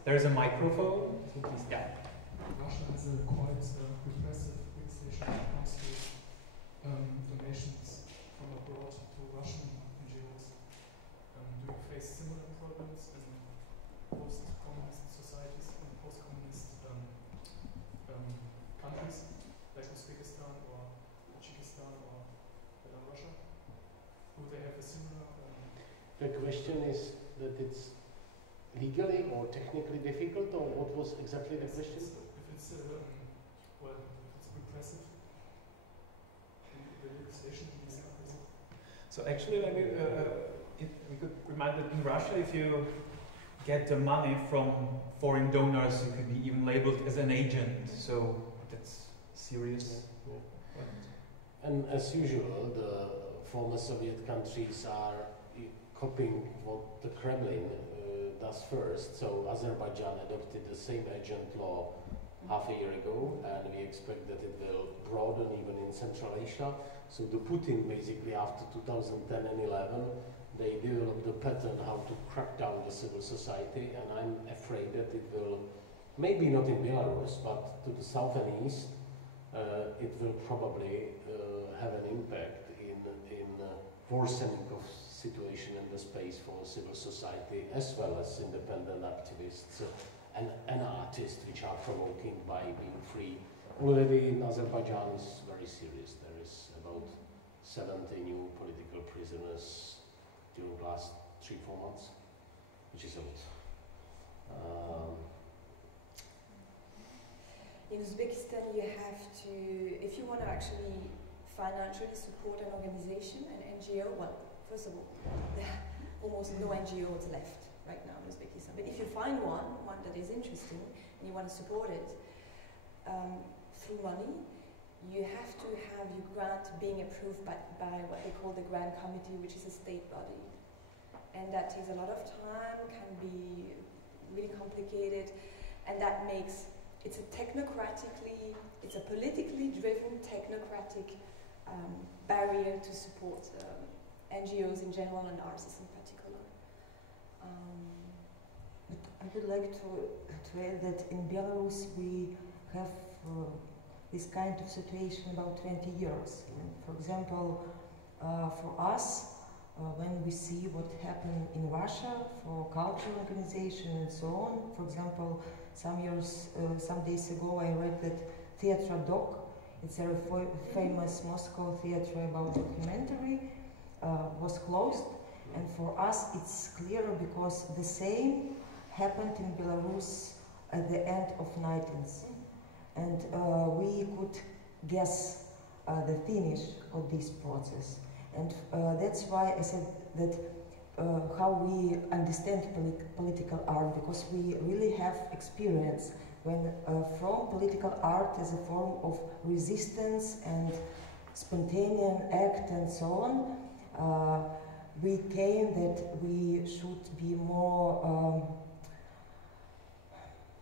There is a microphone. So please, yeah. Russia has a quite repressive legislation when it comes to donations from abroad to Russian question is that it's legally or technically difficult, or what was exactly the question? If it's repressive, the legislation is repressive. So actually, maybe we could remind that in Russia, if you get the money from foreign donors, you can be even labeled as an agent. So that's serious. Yeah. And as usual, the former Soviet countries are copying what the Kremlin does first. So Azerbaijan adopted the same agent law half a year ago, and we expect that it will broaden even in Central Asia. So the Putin, basically after 2010 and 11, they developed a pattern how to crack down the civil society, and I'm afraid that it will, maybe not in Belarus, but to the south and east, it will probably have an impact in worsening of situation in the space for civil society, as well as independent activists and artists which are provoking by being free. Already in Azerbaijan is very serious. There is about 70 new political prisoners during the last 3-4 months, which is a lot. In Uzbekistan, you have to, if you want to actually financially support an organization, an NGO, well, first of all, there are almost no NGOs left right now in Uzbekistan. But if you find one that is interesting, and you want to support it through money, you have to have your grant being approved by what they call the grant committee, which is a state body. And that takes a lot of time, can be really complicated, and that makes, it's a politically driven technocratic barrier to support NGOs in general and artists in particular. But I would like to add that in Belarus we have this kind of situation about 20 years. For example, for us, when we see what happened in Russia for cultural organization and so on, for example, some days ago I read that Theatre Doc, it's a famous Moscow theatre about documentary, was closed, and for us it's clearer because the same happened in Belarus at the end of 19th, and we could guess the finish of this process, and that's why I said that how we understand political art, because we really have experience when from political art as a form of resistance and spontaneous act and so on, we came that we should be more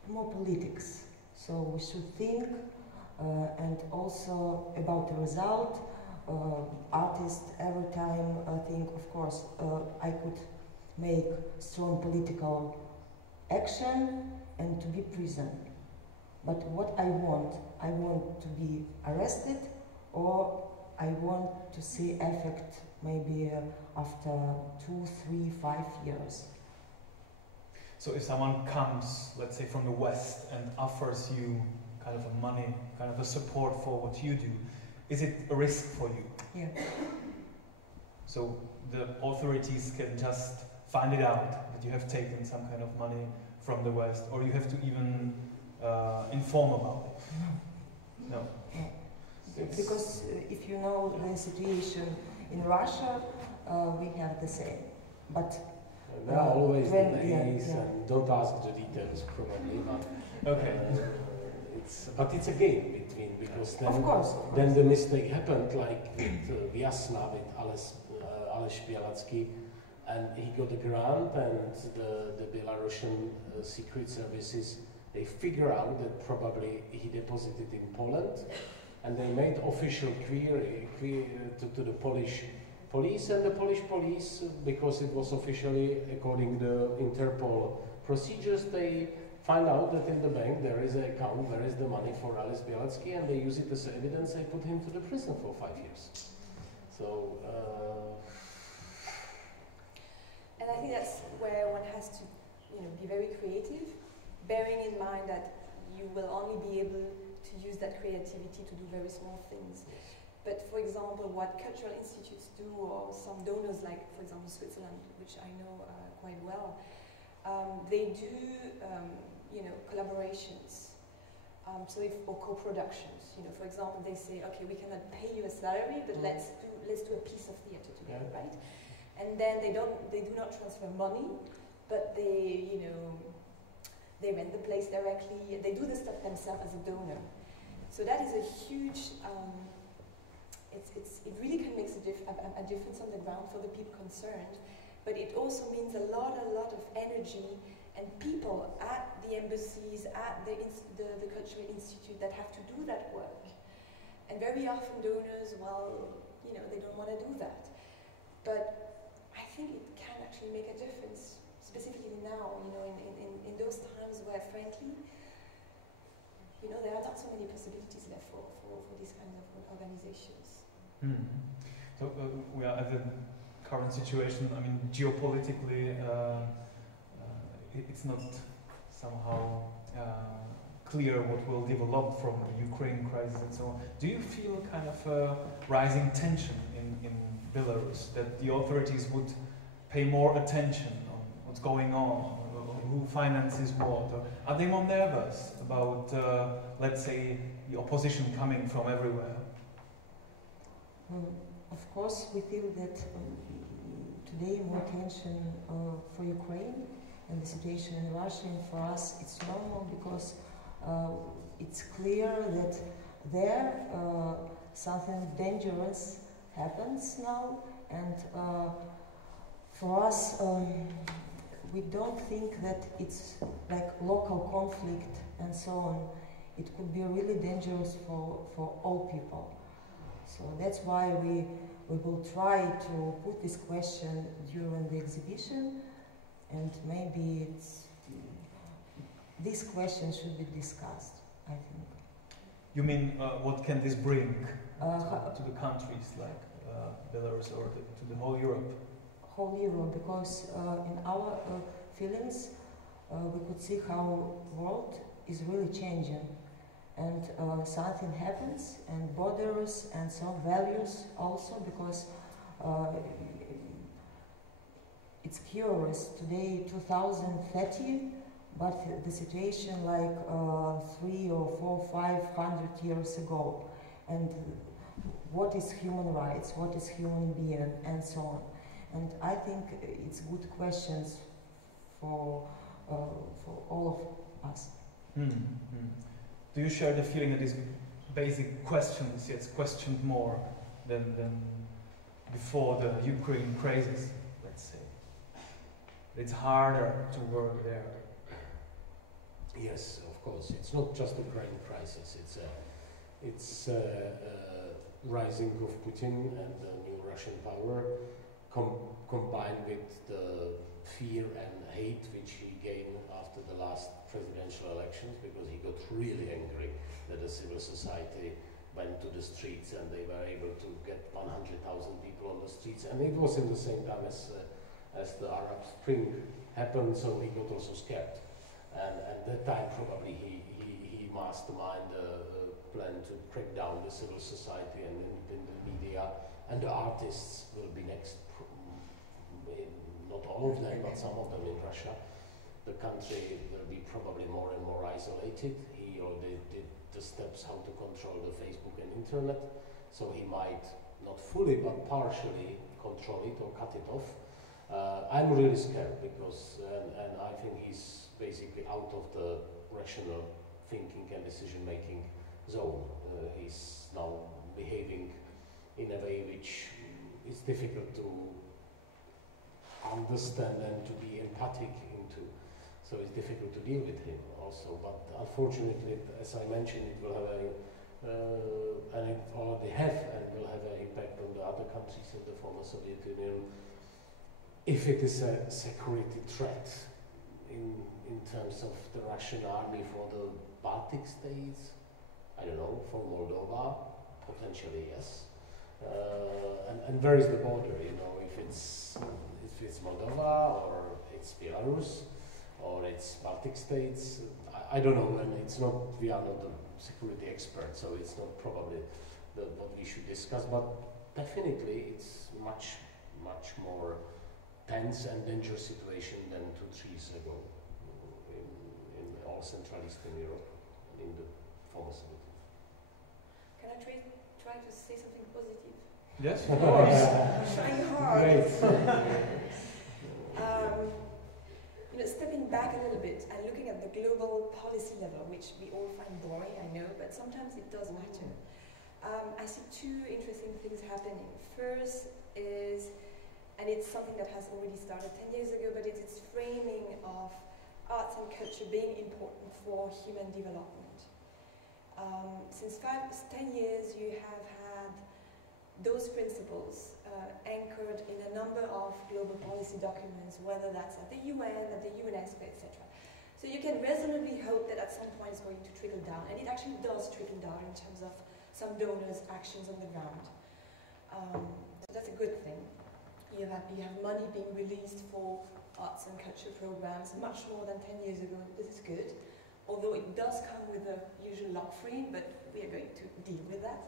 politics. So we should think and also about the result. Artists every time think, of course, I could make strong political action and to be prison. But what I want to be arrested, or I want to see effect maybe after 2, 3, 5 years. So if someone comes, let's say from the West, and offers you kind of a money, kind of a support for what you do, is it a risk for you? Yeah. So the authorities can just find it out that you have taken some kind of money from the West, or you have to even inform about it? No. No. Because if you know the situation in Russia, we have the same. But there are always delays, and don't ask the details probably. But, okay. It's a game between, because then, of course. Then the mistake happened, like with Vyasna, with Aleš Bielatsky, and he got a grant, and the Belarusian secret services, they figure out that probably he deposited in Poland, and they made official query to the Polish police, and the Polish police, because it was officially according to the Interpol procedures, they find out that in the bank there is an account, there is the money for Aleš Bielatsky, and they use it as evidence. They put him to the prison for 5 years. So. And I think that's where one has to, be very creative, bearing in mind that you will only be able to use that creativity to do very small things. But for example, what cultural institutes do, or some donors like, for example, Switzerland, which I know quite well, they do, collaborations. Or co-productions. For example, they say, okay, we cannot pay you a salary, but let's do a piece of theatre together, right? And then they do not transfer money, but they rent the place directly. They do the stuff themselves as a donor. So that is a huge. It really can make a difference on the ground for the people concerned, but it also means a lot of energy and people at the embassies, at the cultural institute that have to do that work. And very often donors, they don't want to do that. But I think it can actually make a difference, specifically now, in those times where, frankly, there are not so many possibilities left for these kinds of organizations. So we are at the current situation. I mean, geopolitically, it's not somehow clear what will develop from the Ukraine crisis and so on. Do you feel kind of a rising tension in Belarus, that the authorities would pay more attention on what's going on, or who finances what? Or are they more nervous about, let's say, the opposition coming from everywhere? Of course, we feel that today more tension for Ukraine and the situation in Russia, and for us it's normal because it's clear that there something dangerous happens now, and for us we don't think that it's like local conflict and so on. It could be really dangerous for all people. So that's why we will try to put this question during the exhibition, and maybe this question should be discussed, I think. You mean what can this bring to the countries like Belarus or to the whole Europe? Whole Europe, because in our feelings we could see how the world is really changing, and something happens, and borders and some values also, because it's curious, today 2030, but the situation like 300 or 400, 500 years ago, and what is human rights, what is human being, and so on. And I think it's good questions for all of us. Do you share the feeling that these basic questions gets questioned more than before the Ukraine crisis, let's say? It's harder to work there. Yes, of course. It's not just the Ukraine crisis. It's rising of Putin and the new Russian power, combined with the fear and hate which he gained after the last presidential elections, because he got really angry that the civil society went to the streets and they were able to get 100,000 people on the streets, and it was in the same time as the Arab Spring happened, so he got also scared. And at that time probably he masterminded a plan to crack down the civil society and independent media, and the artists will be next, not all of them, but some of them in Russia. The country will be probably more and more isolated. He already did the steps how to control the Facebook and internet, so he might not fully but partially control it or cut it off. I'm really scared because, and I think he's basically out of the rational thinking and decision-making zone. He's now behaving in a way which is difficult to understand and to be empathic into. So it's difficult to deal with him also. But unfortunately, as I mentioned, it will have and it already have and will have an impact on the other countries of the former Soviet Union, if it is a security threat in terms of the Russian army for the Baltic states. I don't know, for Moldova, potentially yes. And where is the border? If it's Moldova or it's Belarus or it's Baltic states, I don't know. And it's not. We are not the security experts, so it's not probably what we should discuss, but definitely it's much more tense and dangerous situation than 2-3 years ago in all Central Eastern Europe and in the former Soviet. Can I try to say something positive? Yes, of course. Trying hard. Great. Stepping back a little bit and looking at the global policy level, which we all find boring, I know, but sometimes it does matter. I see two interesting things happening. First is, and it's something that has already started 10 years ago, but it's its framing of arts and culture being important for human development. Since 10 years, you have had those principles anchored in a number of global policy documents, whether that's at the UN, at the UNESCO, etc. So you can reasonably hope that at some point it's going to trickle down, and it actually does trickle down in terms of some donors' actions on the ground. So that's a good thing. You have money being released for arts and culture programs, much more than 10 years ago. This is good, although it does come with the usual lock free, but we are going to deal with that.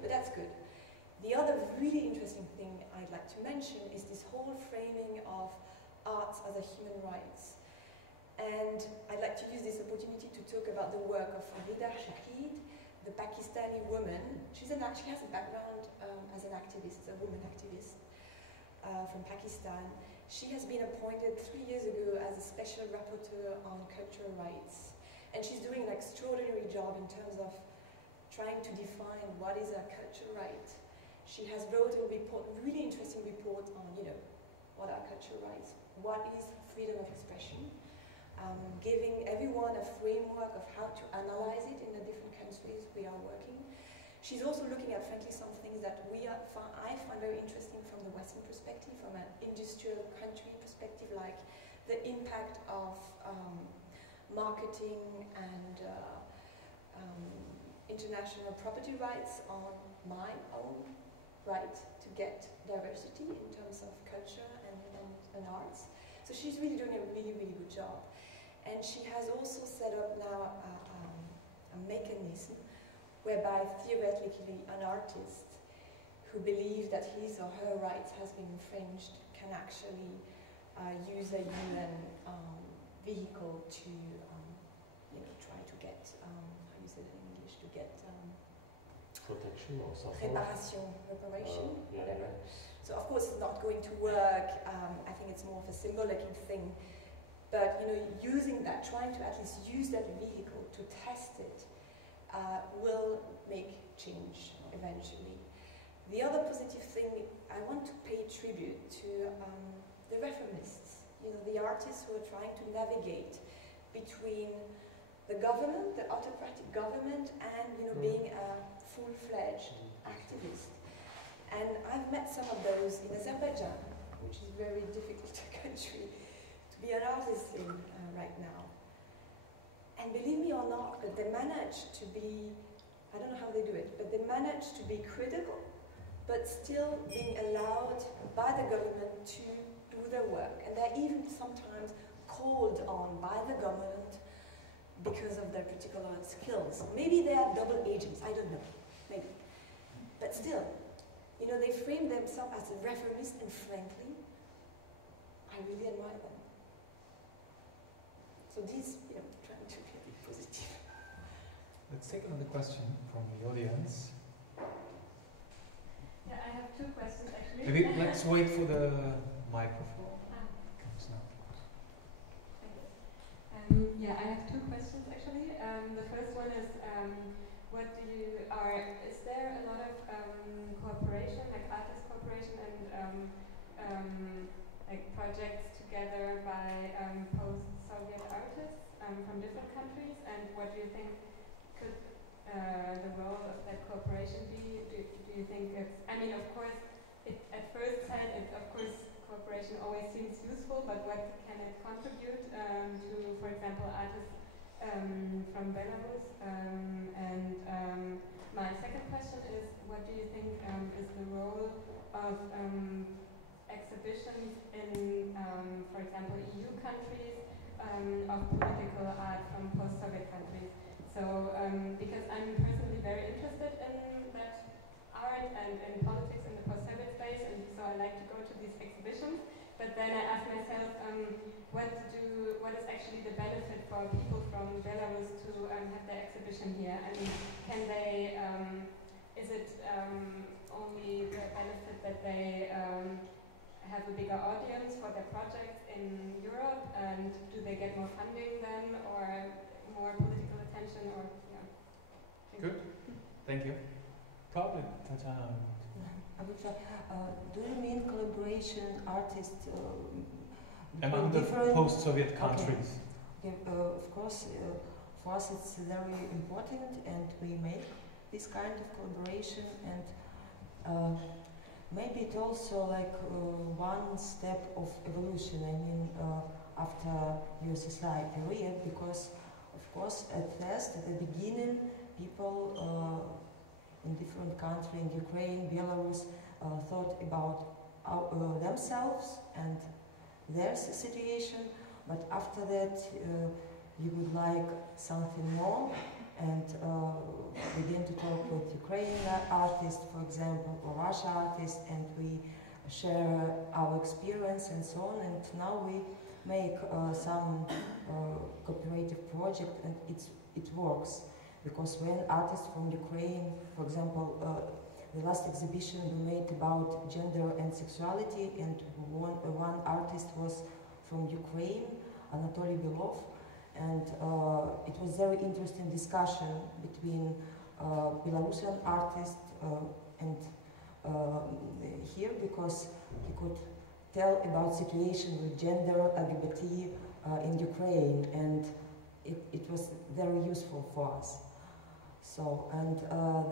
But that's good. The other really interesting thing I'd like to mention is this whole framing of arts as a human rights. And I'd like to use this opportunity to talk about the work of Farida Shahid, the Pakistani woman. She has a background as an activist, a woman activist from Pakistan. She has been appointed 3 years ago as a special rapporteur on cultural rights. And she's doing an extraordinary job in terms of trying to define what is a cultural right. She has wrote a report, really interesting report on, what are cultural rights, what is freedom of expression, giving everyone a framework of how to analyze it in the different countries we are working. She's also looking at, frankly, some things that I find very interesting from the Western perspective, from an industrial country perspective, like the impact of marketing and international property rights on my own right to get diversity in terms of culture and arts. So she's really doing a really, really good job. And she has also set up now a mechanism whereby theoretically an artist who believes that his or her rights has been infringed can actually use a UN vehicle to try to get, how do you say that in English, to get protection or something. reparation, Yeah, whatever. yeah. So of course it's not going to work. I think it's more of a symbolic thing. But using that, trying to at least use that vehicle to test it, will make change eventually. The other positive thing, I want to pay tribute to the reformists, the artists who are trying to navigate between the government, the autocratic government, and being a full-fledged activist. And I've met some of those in Azerbaijan, which is a very difficult country to be an artist in right now. And believe me or not, but they manage to be, I don't know how they do it, but they manage to be critical, but still being allowed by the government to do their work. And they're even sometimes called on by the government because of their particular skills. Maybe they are double agents, I don't know, maybe. But still, they frame themselves as a reformist, and frankly, I really admire them. So this, trying to be positive. Let's take another question from the audience. Yeah, I have two questions actually. Maybe let's wait for the microphone. Comes now. Yeah, I have two questions actually. The first one is, is there a lot of cooperation, like artist cooperation and like projects together by post-Soviet artists from different countries? And what do you think could the role of that cooperation be? Do you think it's, of course, at first sight, of course, cooperation always seems useful, but what can it contribute to, for example, artists from Belarus? My second question is, what do you think is the role of exhibitions in, for example, EU countries of political art from post-Soviet countries? So, because I'm personally very interested in that art and in politics in the post-Soviet space, and so I like to go to these exhibitions. But then I ask myself, what is actually the benefit for people from Belarus to have their exhibition here? I mean, can they? Is it only the benefit that they have a bigger audience for their projects in Europe, and do they get more funding then, or more political attention, or yeah? Good. Thank you. Probably, Tatjana. I would try. Do you mean collaboration artists Among the different post-Soviet countries? Okay. Of course, for us it's very important, and we make this kind of collaboration, and maybe it also like one step of evolution. I mean, after USSR period, because of course at first, at the beginning, people in different countries, in Ukraine, Belarus, thought about themselves and their situation, but after that you would like something more, and begin to talk with Ukrainian artists, for example, or Russian artists, and we share our experience and so on, and now we make some cooperative project, and it works. Because when artists from Ukraine, for example, the last exhibition we made about gender and sexuality, and one artist was from Ukraine, Anatoly Belov, and it was very interesting discussion between Belarusian artists and here, because he could tell about situation with gender, LGBT in Ukraine, and it was very useful for us. So, and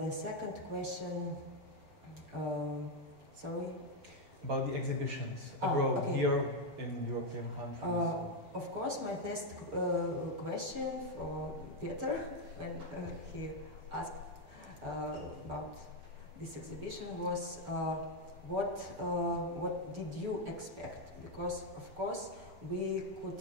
the second question, sorry? About the exhibitions abroad, okay. here in European countries. Of course, my first question for Peter, when he asked about this exhibition, was what did you expect? Because, of course, we could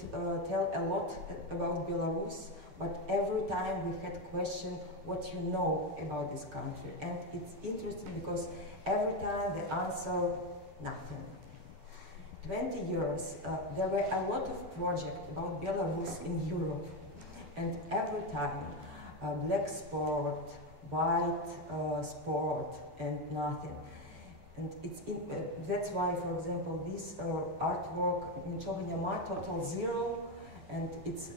tell a lot about Belarus, but every time we had question what you know about this country. And it's interesting because every time the answer, nothing. 20 years, there were a lot of projects about Belarus in Europe. And every time, black sport, white sport, and nothing. And that's why, for example, this artwork, Нічого нема, Total Zero, and it's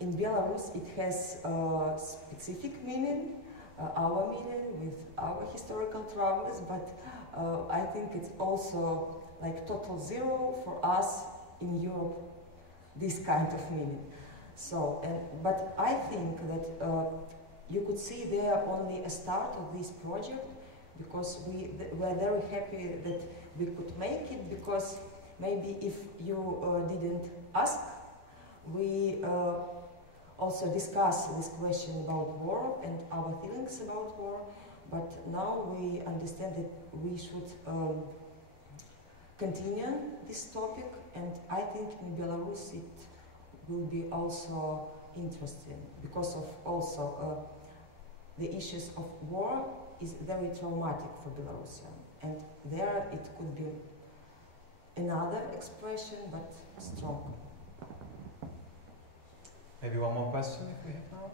in Belarus, it has specific meaning, our meaning with our historical travels, but I think it's also like total zero for us in Europe, this kind of meaning. So, but I think that you could see there only a start of this project, because we were very happy that we could make it, because maybe if you didn't ask, we also discussed this question about war and our feelings about war, but now we understand that we should continue this topic, and I think in Belarus it will be also interesting, because of also the issues of war is very traumatic for Belarusian, and there it could be another expression, but strong. Maybe one more question if we have now.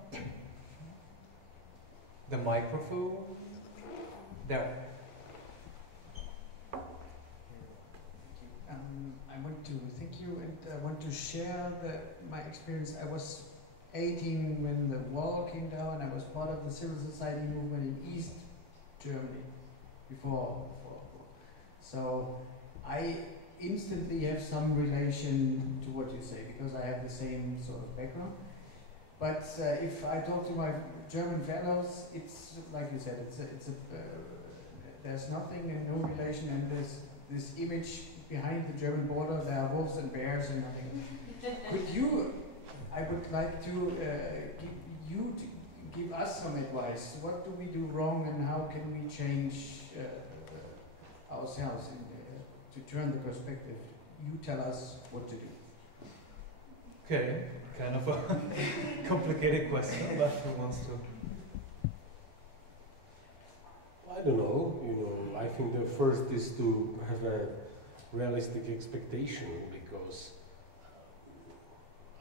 The microphone. There. I want to thank you, and I want to share my experience. I was 18 when the wall came down. I was part of the civil society movement in East Germany before. So I instantly have some relation to what you say, because I have the same sort of background. But if I talk to my German fellows, it's like you said, there's nothing and no relation, and there's this image behind the German border. There are wolves and bears and nothing. I would like to give us some advice. What do we do wrong, and how can we change ourselves to turn the perspective? You tell us what to do. Okay, kind of a complicated question, but who wants to? Well, I don't know, I think the first is to have a realistic expectation, because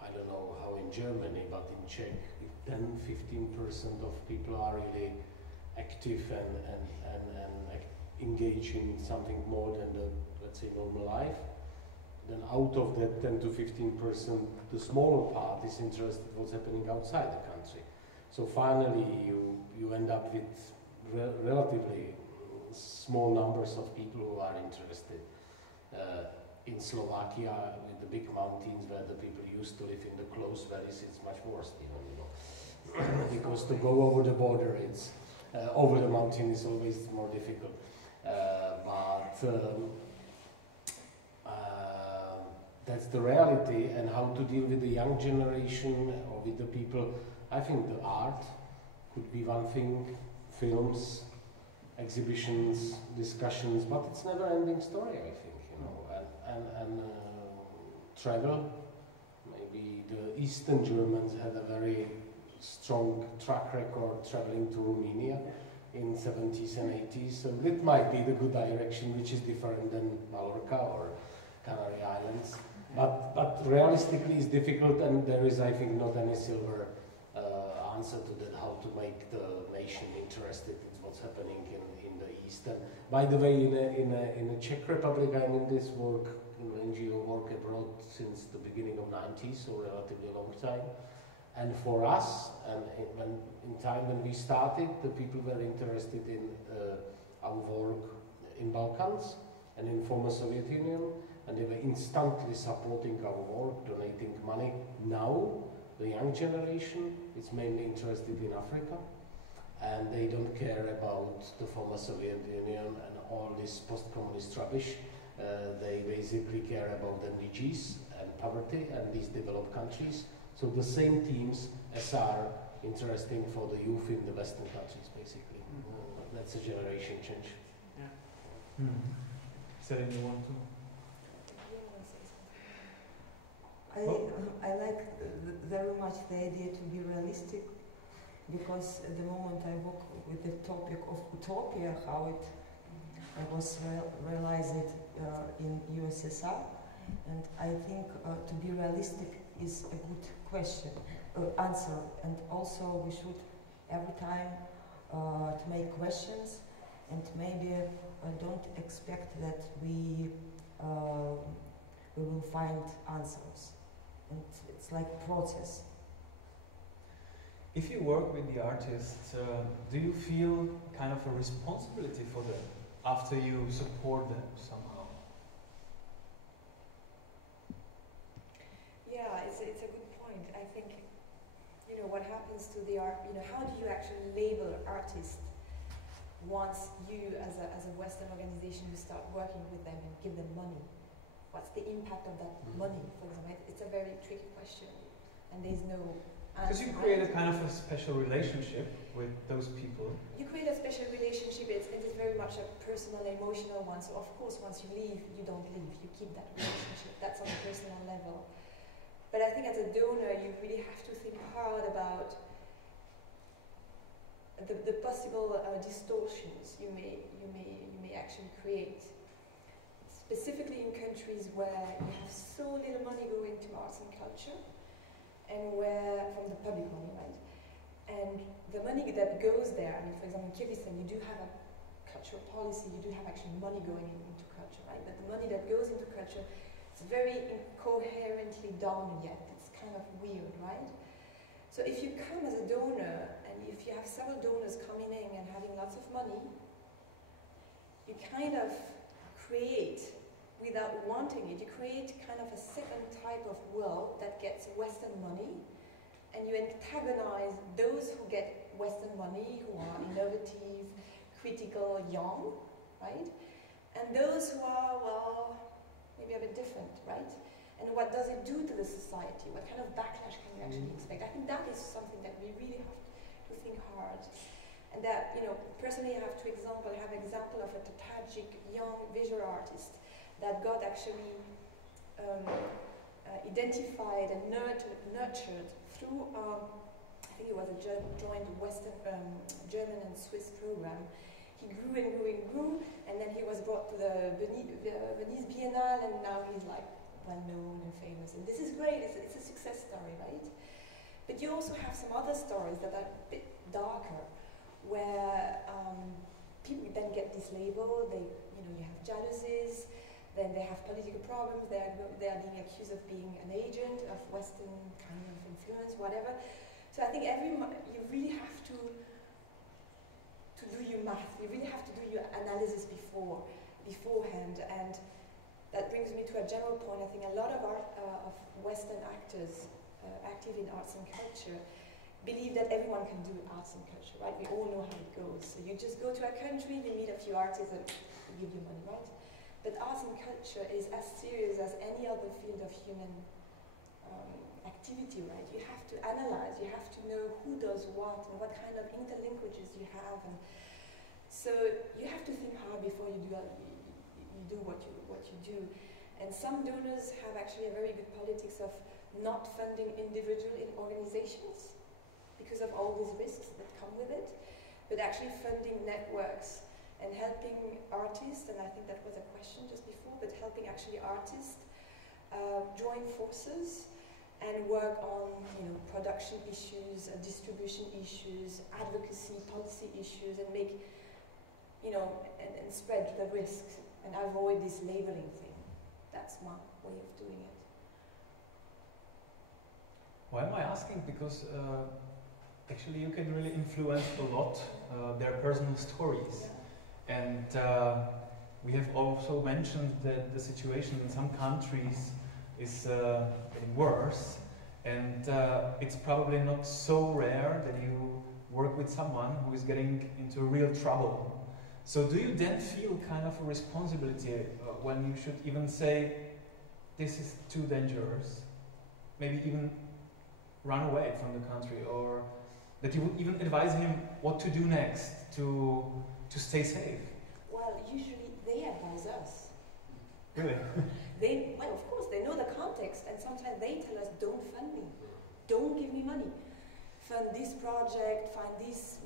I don't know how in Germany, but in Czech, 10-15% of people are really active and engage in something more than the, let's say, normal life. Then out of that 10 to 15%, the smaller part is interested in what's happening outside the country. So finally, you end up with relatively small numbers of people who are interested. In Slovakia, with the big mountains where the people used to live in the close valleys, it's much worse, because to go over the border, it's over the mountain is always more difficult. That's the reality, and how to deal with the young generation or with the people. I think the art could be one thing, films, exhibitions, discussions, but it's never-ending story, I think, and travel. Maybe the Eastern Germans had a very strong track record traveling to Romania in 70s and 80s, so it might be the good direction, which is different than Mallorca or Canary Islands. But realistically, it's difficult, and there is, I think, not any silver answer to that, how to make the nation interested in what's happening in the East. And by the way, in the Czech Republic, I'm in this work, NGO work abroad since the beginning of 90s, so relatively long time. And for us, and in time when we started, the people were interested in our work in Balkans and in former Soviet Union, and they were instantly supporting our work, donating money. Now, the young generation is mainly interested in Africa, and they don't care about the former Soviet Union and all this post-communist rubbish. They basically care about the MDGs and poverty and these developed countries. So the same themes as are interesting for the youth in the Western countries, basically. That's a generation change. Yeah. Is there anyone to? I like very much the idea to be realistic, because at the moment I work with the topic of utopia, how it was realized in USSR, and I think to be realistic is a good answer, and also we should every time to make questions, and maybe don't expect that we will find answers. And it's like a process. If you work with the artists, do you feel kind of a responsibility for them after you support them somehow? Yeah, it's a good point. I think, what happens to the art, how do you actually label artists once you, as a Western organization, you start working with them and give them money? What's the impact of that money, for example? It's a very tricky question, and there's no answer. Because you create a kind of a special relationship with those people. You create a special relationship, it is very much a personal, emotional one, so of course once you leave, you don't leave, you keep that relationship, that's on a personal level. But I think as a donor, you really have to think hard about the possible distortions you may actually create. Specifically in countries where you have so little money going to arts and culture, and where, from the public money, right? And the money that goes there, for example, in Kyrgyzstan, you do have a cultural policy, you do have actually money going into culture, right? But the money that goes into culture is very incoherently done yet. It's kind of weird, right? So if you come as a donor, and if you have several donors coming in and having lots of money, you kind of create, without wanting it, you create kind of a second type of world that gets Western money, and you antagonize those who get Western money, who are innovative, critical, young, right? And those who are, well, maybe a bit different, right? And what does it do to the society? What kind of backlash can you actually expect? I think that is something that we really have to think hard. And that, personally I have an example of a Tajik young visual artist that got actually identified and nurtured through, I think it was a joint Western, German and Swiss program. he grew and grew and grew, and then he was brought to the Venice Biennale, and now he's like well known and famous. And this is great, it's a success story, right? But you also have some other stories that are a bit darker, where people then get this label, you have jealousies, then they have political problems, they are being accused of being an agent of Western kind of influence, whatever. So I think you really have to do your math, you really have to do your analysis beforehand, and that brings me to a general point. I think a lot of Western actors active in arts and culture believe that everyone can do arts and culture, right? We all know how it goes. So you just go to a country, you meet a few artists and they give you money, right? But arts and culture is as serious as any other field of human activity, right? You have to analyze, you have to know who does what and what kind of interlinkages you have, and so you have to think hard before you do what you do. And some donors have actually a very good politics of not funding individual organizations because of all these risks that come with it, but actually funding networks and helping artists, and I think that was a question just before, but helping actually artists join forces and work on production issues, distribution issues, advocacy, policy issues, and make and spread the risks and avoid this labeling thing. That's my way of doing it. Why am I asking? Because actually you can really influence a lot their personal stories. Yeah. And we have also mentioned that the situation in some countries is getting worse, and it's probably not so rare that you work with someone who is getting into real trouble. So do you then feel kind of a responsibility when you should even say, this is too dangerous, maybe even run away from the country, or that you would even advise him what to do next to stay safe? Well, usually they advise us. Really? Well, of course, they know the context, and sometimes they tell us, don't fund me, don't give me money. Fund this project, find this,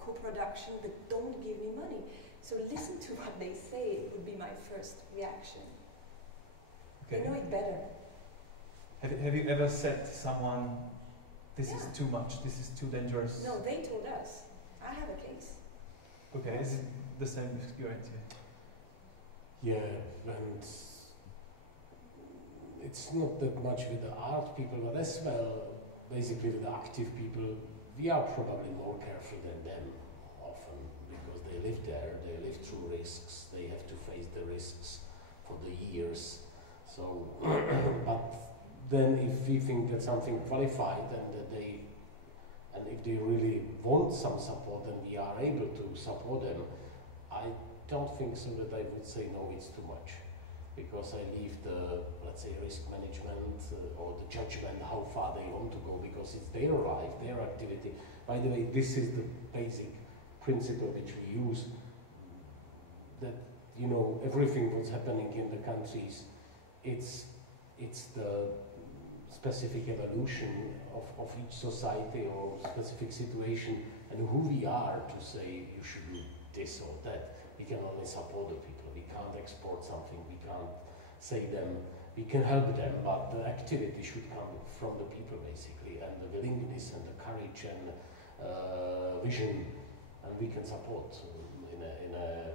co-production, but don't give me money. So listen to what they say would be my first reaction. Okay. They know it better. Have you ever said to someone, this is too much, this is too dangerous? No, they told us. I have a case. Okay, is it the same experience? Yeah, and it's not that much with the art people, but as well, basically with the active people, we are probably more careful than them often, because they live there, they live through risks, they have to face the risks for the years. So, but then if we think that something qualified and if they really want some support, then we are able to support them. I don't think so that I would say no, it's too much, because I leave the, let's say, risk management or the judgment how far they want to go, because it's their life, their activity. By the way, this is the basic principle which we use, that everything what's happening in the countries, it's the specific evolution of each society or specific situation, and who we are to say you should do this or that. We can only support the people. We can't export something. We can't say them. We can help them, but the activity should come from the people basically, and the willingness and the courage and vision, and we can support in a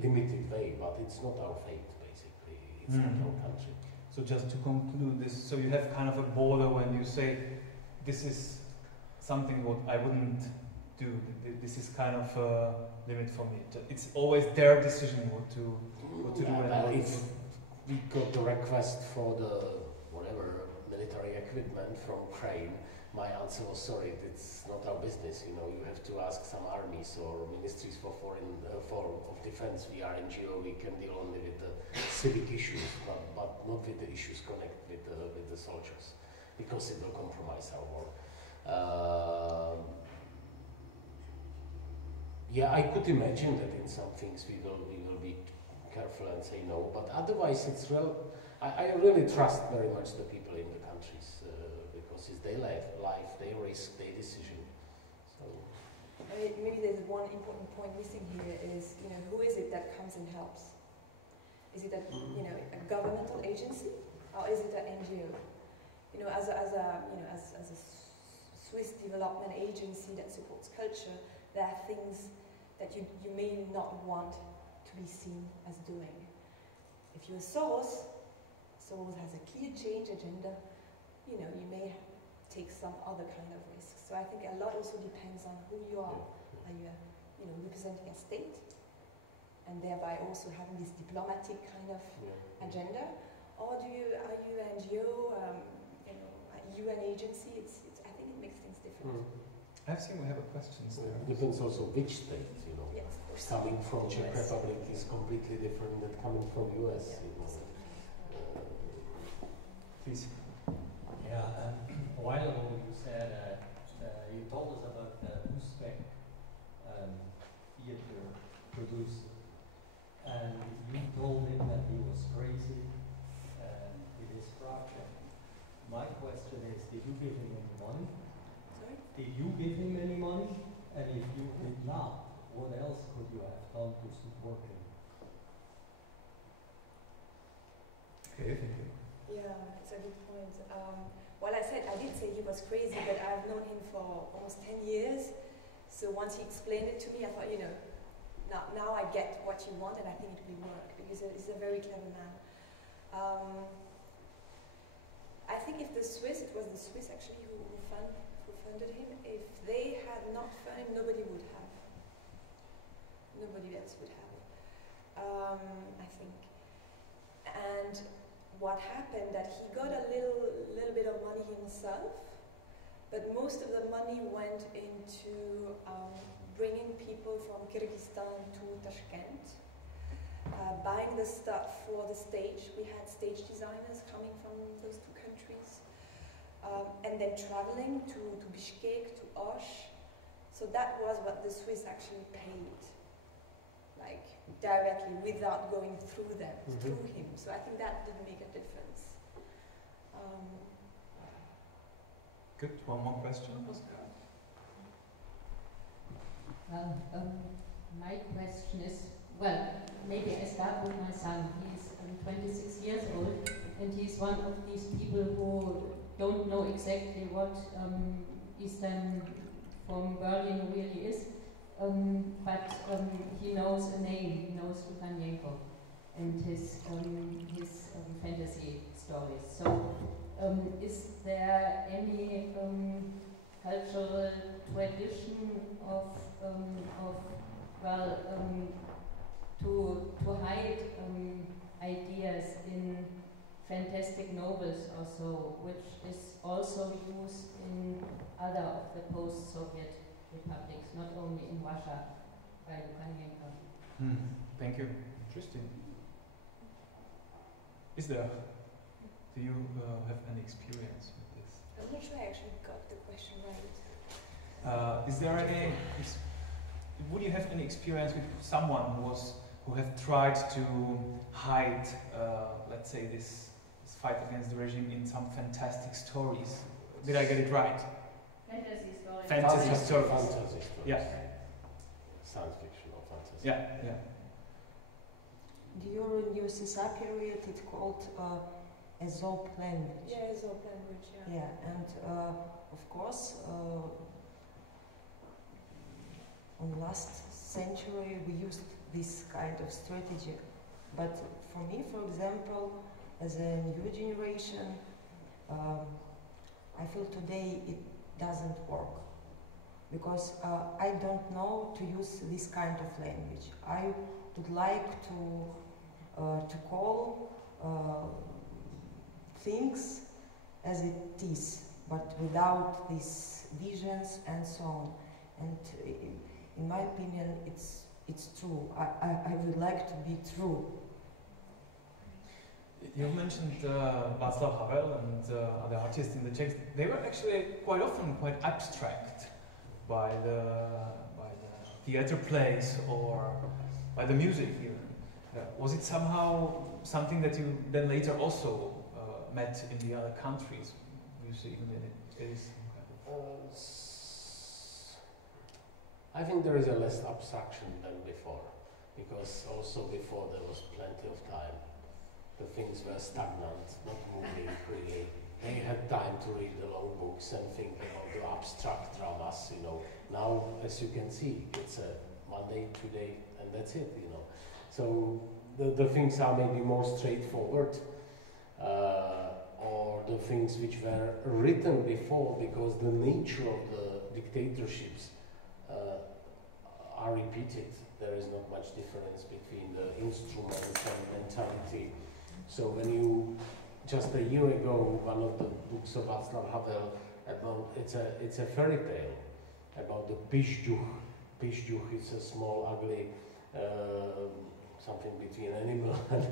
limited way. But it's not our fate basically. It's not our country. So just to conclude this, so you have kind of a border when you say, this is something what I wouldn't do, this is kind of a limit for me. It's always their decision what to do. And if we got the request for the whatever military equipment from Ukraine, my answer was sorry, it's not our business. You have to ask some armies or ministries for of defense. We are NGO, we can deal only with the civic issues, but not with the issues connected with the soldiers, because it will compromise our war. Yeah, I could imagine that in some things we will be careful and say no, but otherwise it's I really trust very much the people in the countries, because it's their life, their risk, their decision. So maybe there's one important point missing here is, you know, who is it that comes and helps? Is it a, you know, a governmental agency, or is it an NGO? You know, as a Swiss development agency that supports culture, there are things that you may not want to be seen as doing. If you're Soros has a clear change agenda, you know, you may take some other kind of risks. So I think a lot also depends on who you are. Are you, you know, representing a state, and thereby also having this diplomatic kind of agenda, or are you an NGO, you know, a UN agency? I think it makes things different. I've seen we have a question. So it depends also which state, you know. Yes, of course. Coming from Czech Republic is completely different than coming from US. You know. Please. Yeah, a while ago you said you told us about the Uzbek theater producer, and you told him that he was crazy with his project. My question is, did you give him any money? Sorry? Did you give him any money? And if you did not, what else could you have done to support him? Okay, thank you. Yeah, it's a good point. Well, I did say he was crazy, but I've known him for almost 10 years. So once he explained it to me, I thought, you know, now I get what you want, and I think it will work, because he's a very clever man. I think if it was the Swiss actually who funded him. If they had not funded him, nobody would have. Nobody else would have, I think. And what happened, that he got a little bit of money himself, but most of the money went into bringing people from Kyrgyzstan to Tashkent, buying the stuff for the stage. We had stage designers coming from those two countries, and then traveling to Bishkek, to Osh. So that was what the Swiss actually paid, like directly, without going through them, through him. So I think that did make a difference. Good. One more question. My question is, well, maybe I start with my son. He's 26 years old, and he's one of these people who don't know exactly what Eastern from Berlin really is, but he knows a name. He knows Lukanenko and his fantasy stories. So, is there any cultural tradition of to hide ideas in fantastic novels also, which is also used in other of the post-Soviet republics, not only in Russia, by Lukanenko? Thank you. Interesting. Do you have any experience with this? I'm not sure I actually got the question right. Would you have any experience with someone who have tried to hide, let's say, this fight against the regime in some fantastic stories? Did I get it right? Fantasy stories. Fantasy stories. Fantasy stories. Yeah. Science fiction or fantasy. Yeah. During USSR period, it's called Aesop language. Yeah, Aesop language, yeah. Yeah, and of course, in last century we used this kind of strategy. But for me, for example, as a new generation, I feel today it doesn't work. Because I don't know to use this kind of language. I would like to call things as it is, but without these visions and so on. And in my opinion, it's true. I would like to be true. You mentioned Václav Havel and other artists in the Czechs. They were actually quite often quite abstract by the theater plays or by the music even. Was it somehow something that you then later also met in the other countries? You see, even it is. I think there is a less abstraction than before, because also before there was plenty of time. The things were stagnant, not moving really. They had time to read the long books and think about the abstract dramas, you know. Now, as you can see, it's a Monday, today, and that's it, you know. So the things are maybe more straightforward, or the things which were written before, because the nature of the dictatorships are repeated. There is not much difference between the instruments and mentality. So when you, just a year ago, one of the books of Václav Havel, about, it's a fairy tale about the Pišťuch. Pišťuch is a small, ugly, something between animal and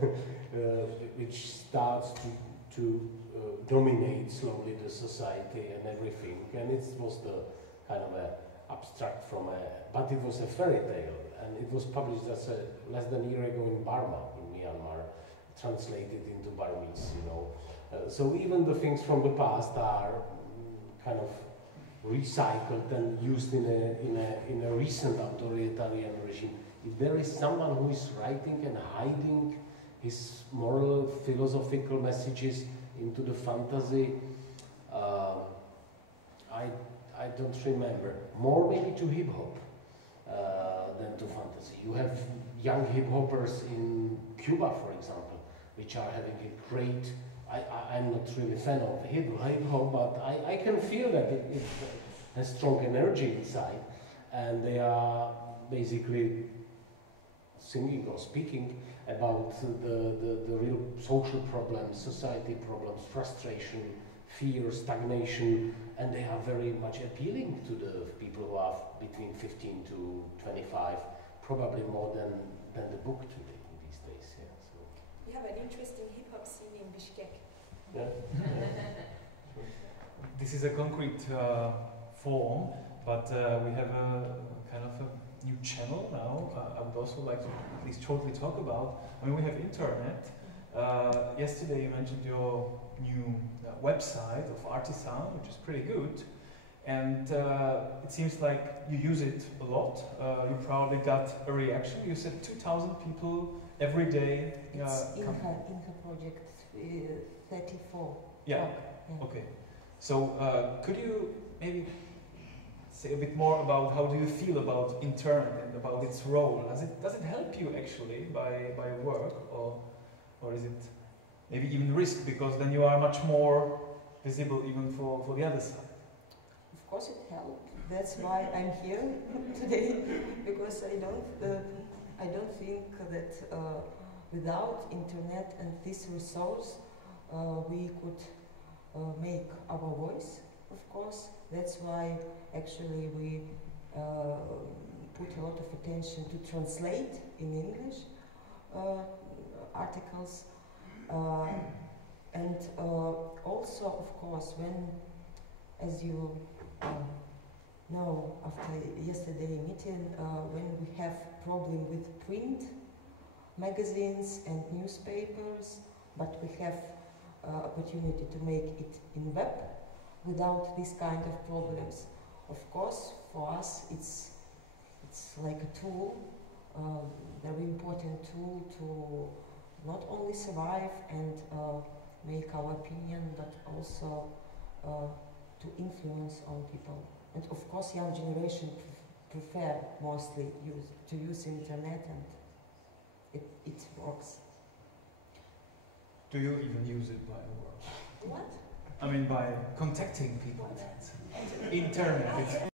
which starts to dominate slowly the society and everything. And it was the kind of a abstract from a, but it was a fairy tale, and it was published just less than a year ago in Burma, in Myanmar, translated into Burmese, you know. So even the things from the past are kind of recycled and used in a recent authoritarian regime. If there is someone who is writing and hiding his moral, philosophical messages into the fantasy, I don't remember. More maybe to hip hop than to fantasy. You have young hip hoppers in Cuba, for example, which are having a great. I'm not really a fan of hip hop, but I can feel that it has strong energy inside, and they are basically singing or speaking about the real social problems, society problems, frustration, fear, stagnation, and they are very much appealing to the people who are between 15 to 25, probably more than the book today these days. Yeah, so. We have an interesting hip-hop scene in Bishkek. Yeah. This is a concrete form, but we have a kind of a new channel now. I would also like to at least shortly talk about. I mean, we have internet. Yesterday you mentioned your new website of Artisan, which is pretty good, and it seems like you use it a lot. You probably got a reaction. You said 2,000 people every day. It's Inca project 34. Yeah. Okay. So could you maybe say a bit more about how do you feel about internet and about its role? Does it help you actually by work, or is it maybe even risk, because then you are much more visible even for the other side? Of course it helped. That's why I'm here today, because I don't think that without internet and this resource we could make our voice. Of course, that's why actually we put a lot of attention to translate in English articles. And also, of course, when, as you know, after yesterday meeting, when we have problem with print magazines and newspapers, but we have opportunity to make it in web without this kind of problems. Of course, for us, it's like a tool, very important tool to not only survive and make our opinion, but also to influence on people. And of course, young generation prefer mostly to use internet, and it works. Do you even use it by work? What? I mean, by contacting people. Internet.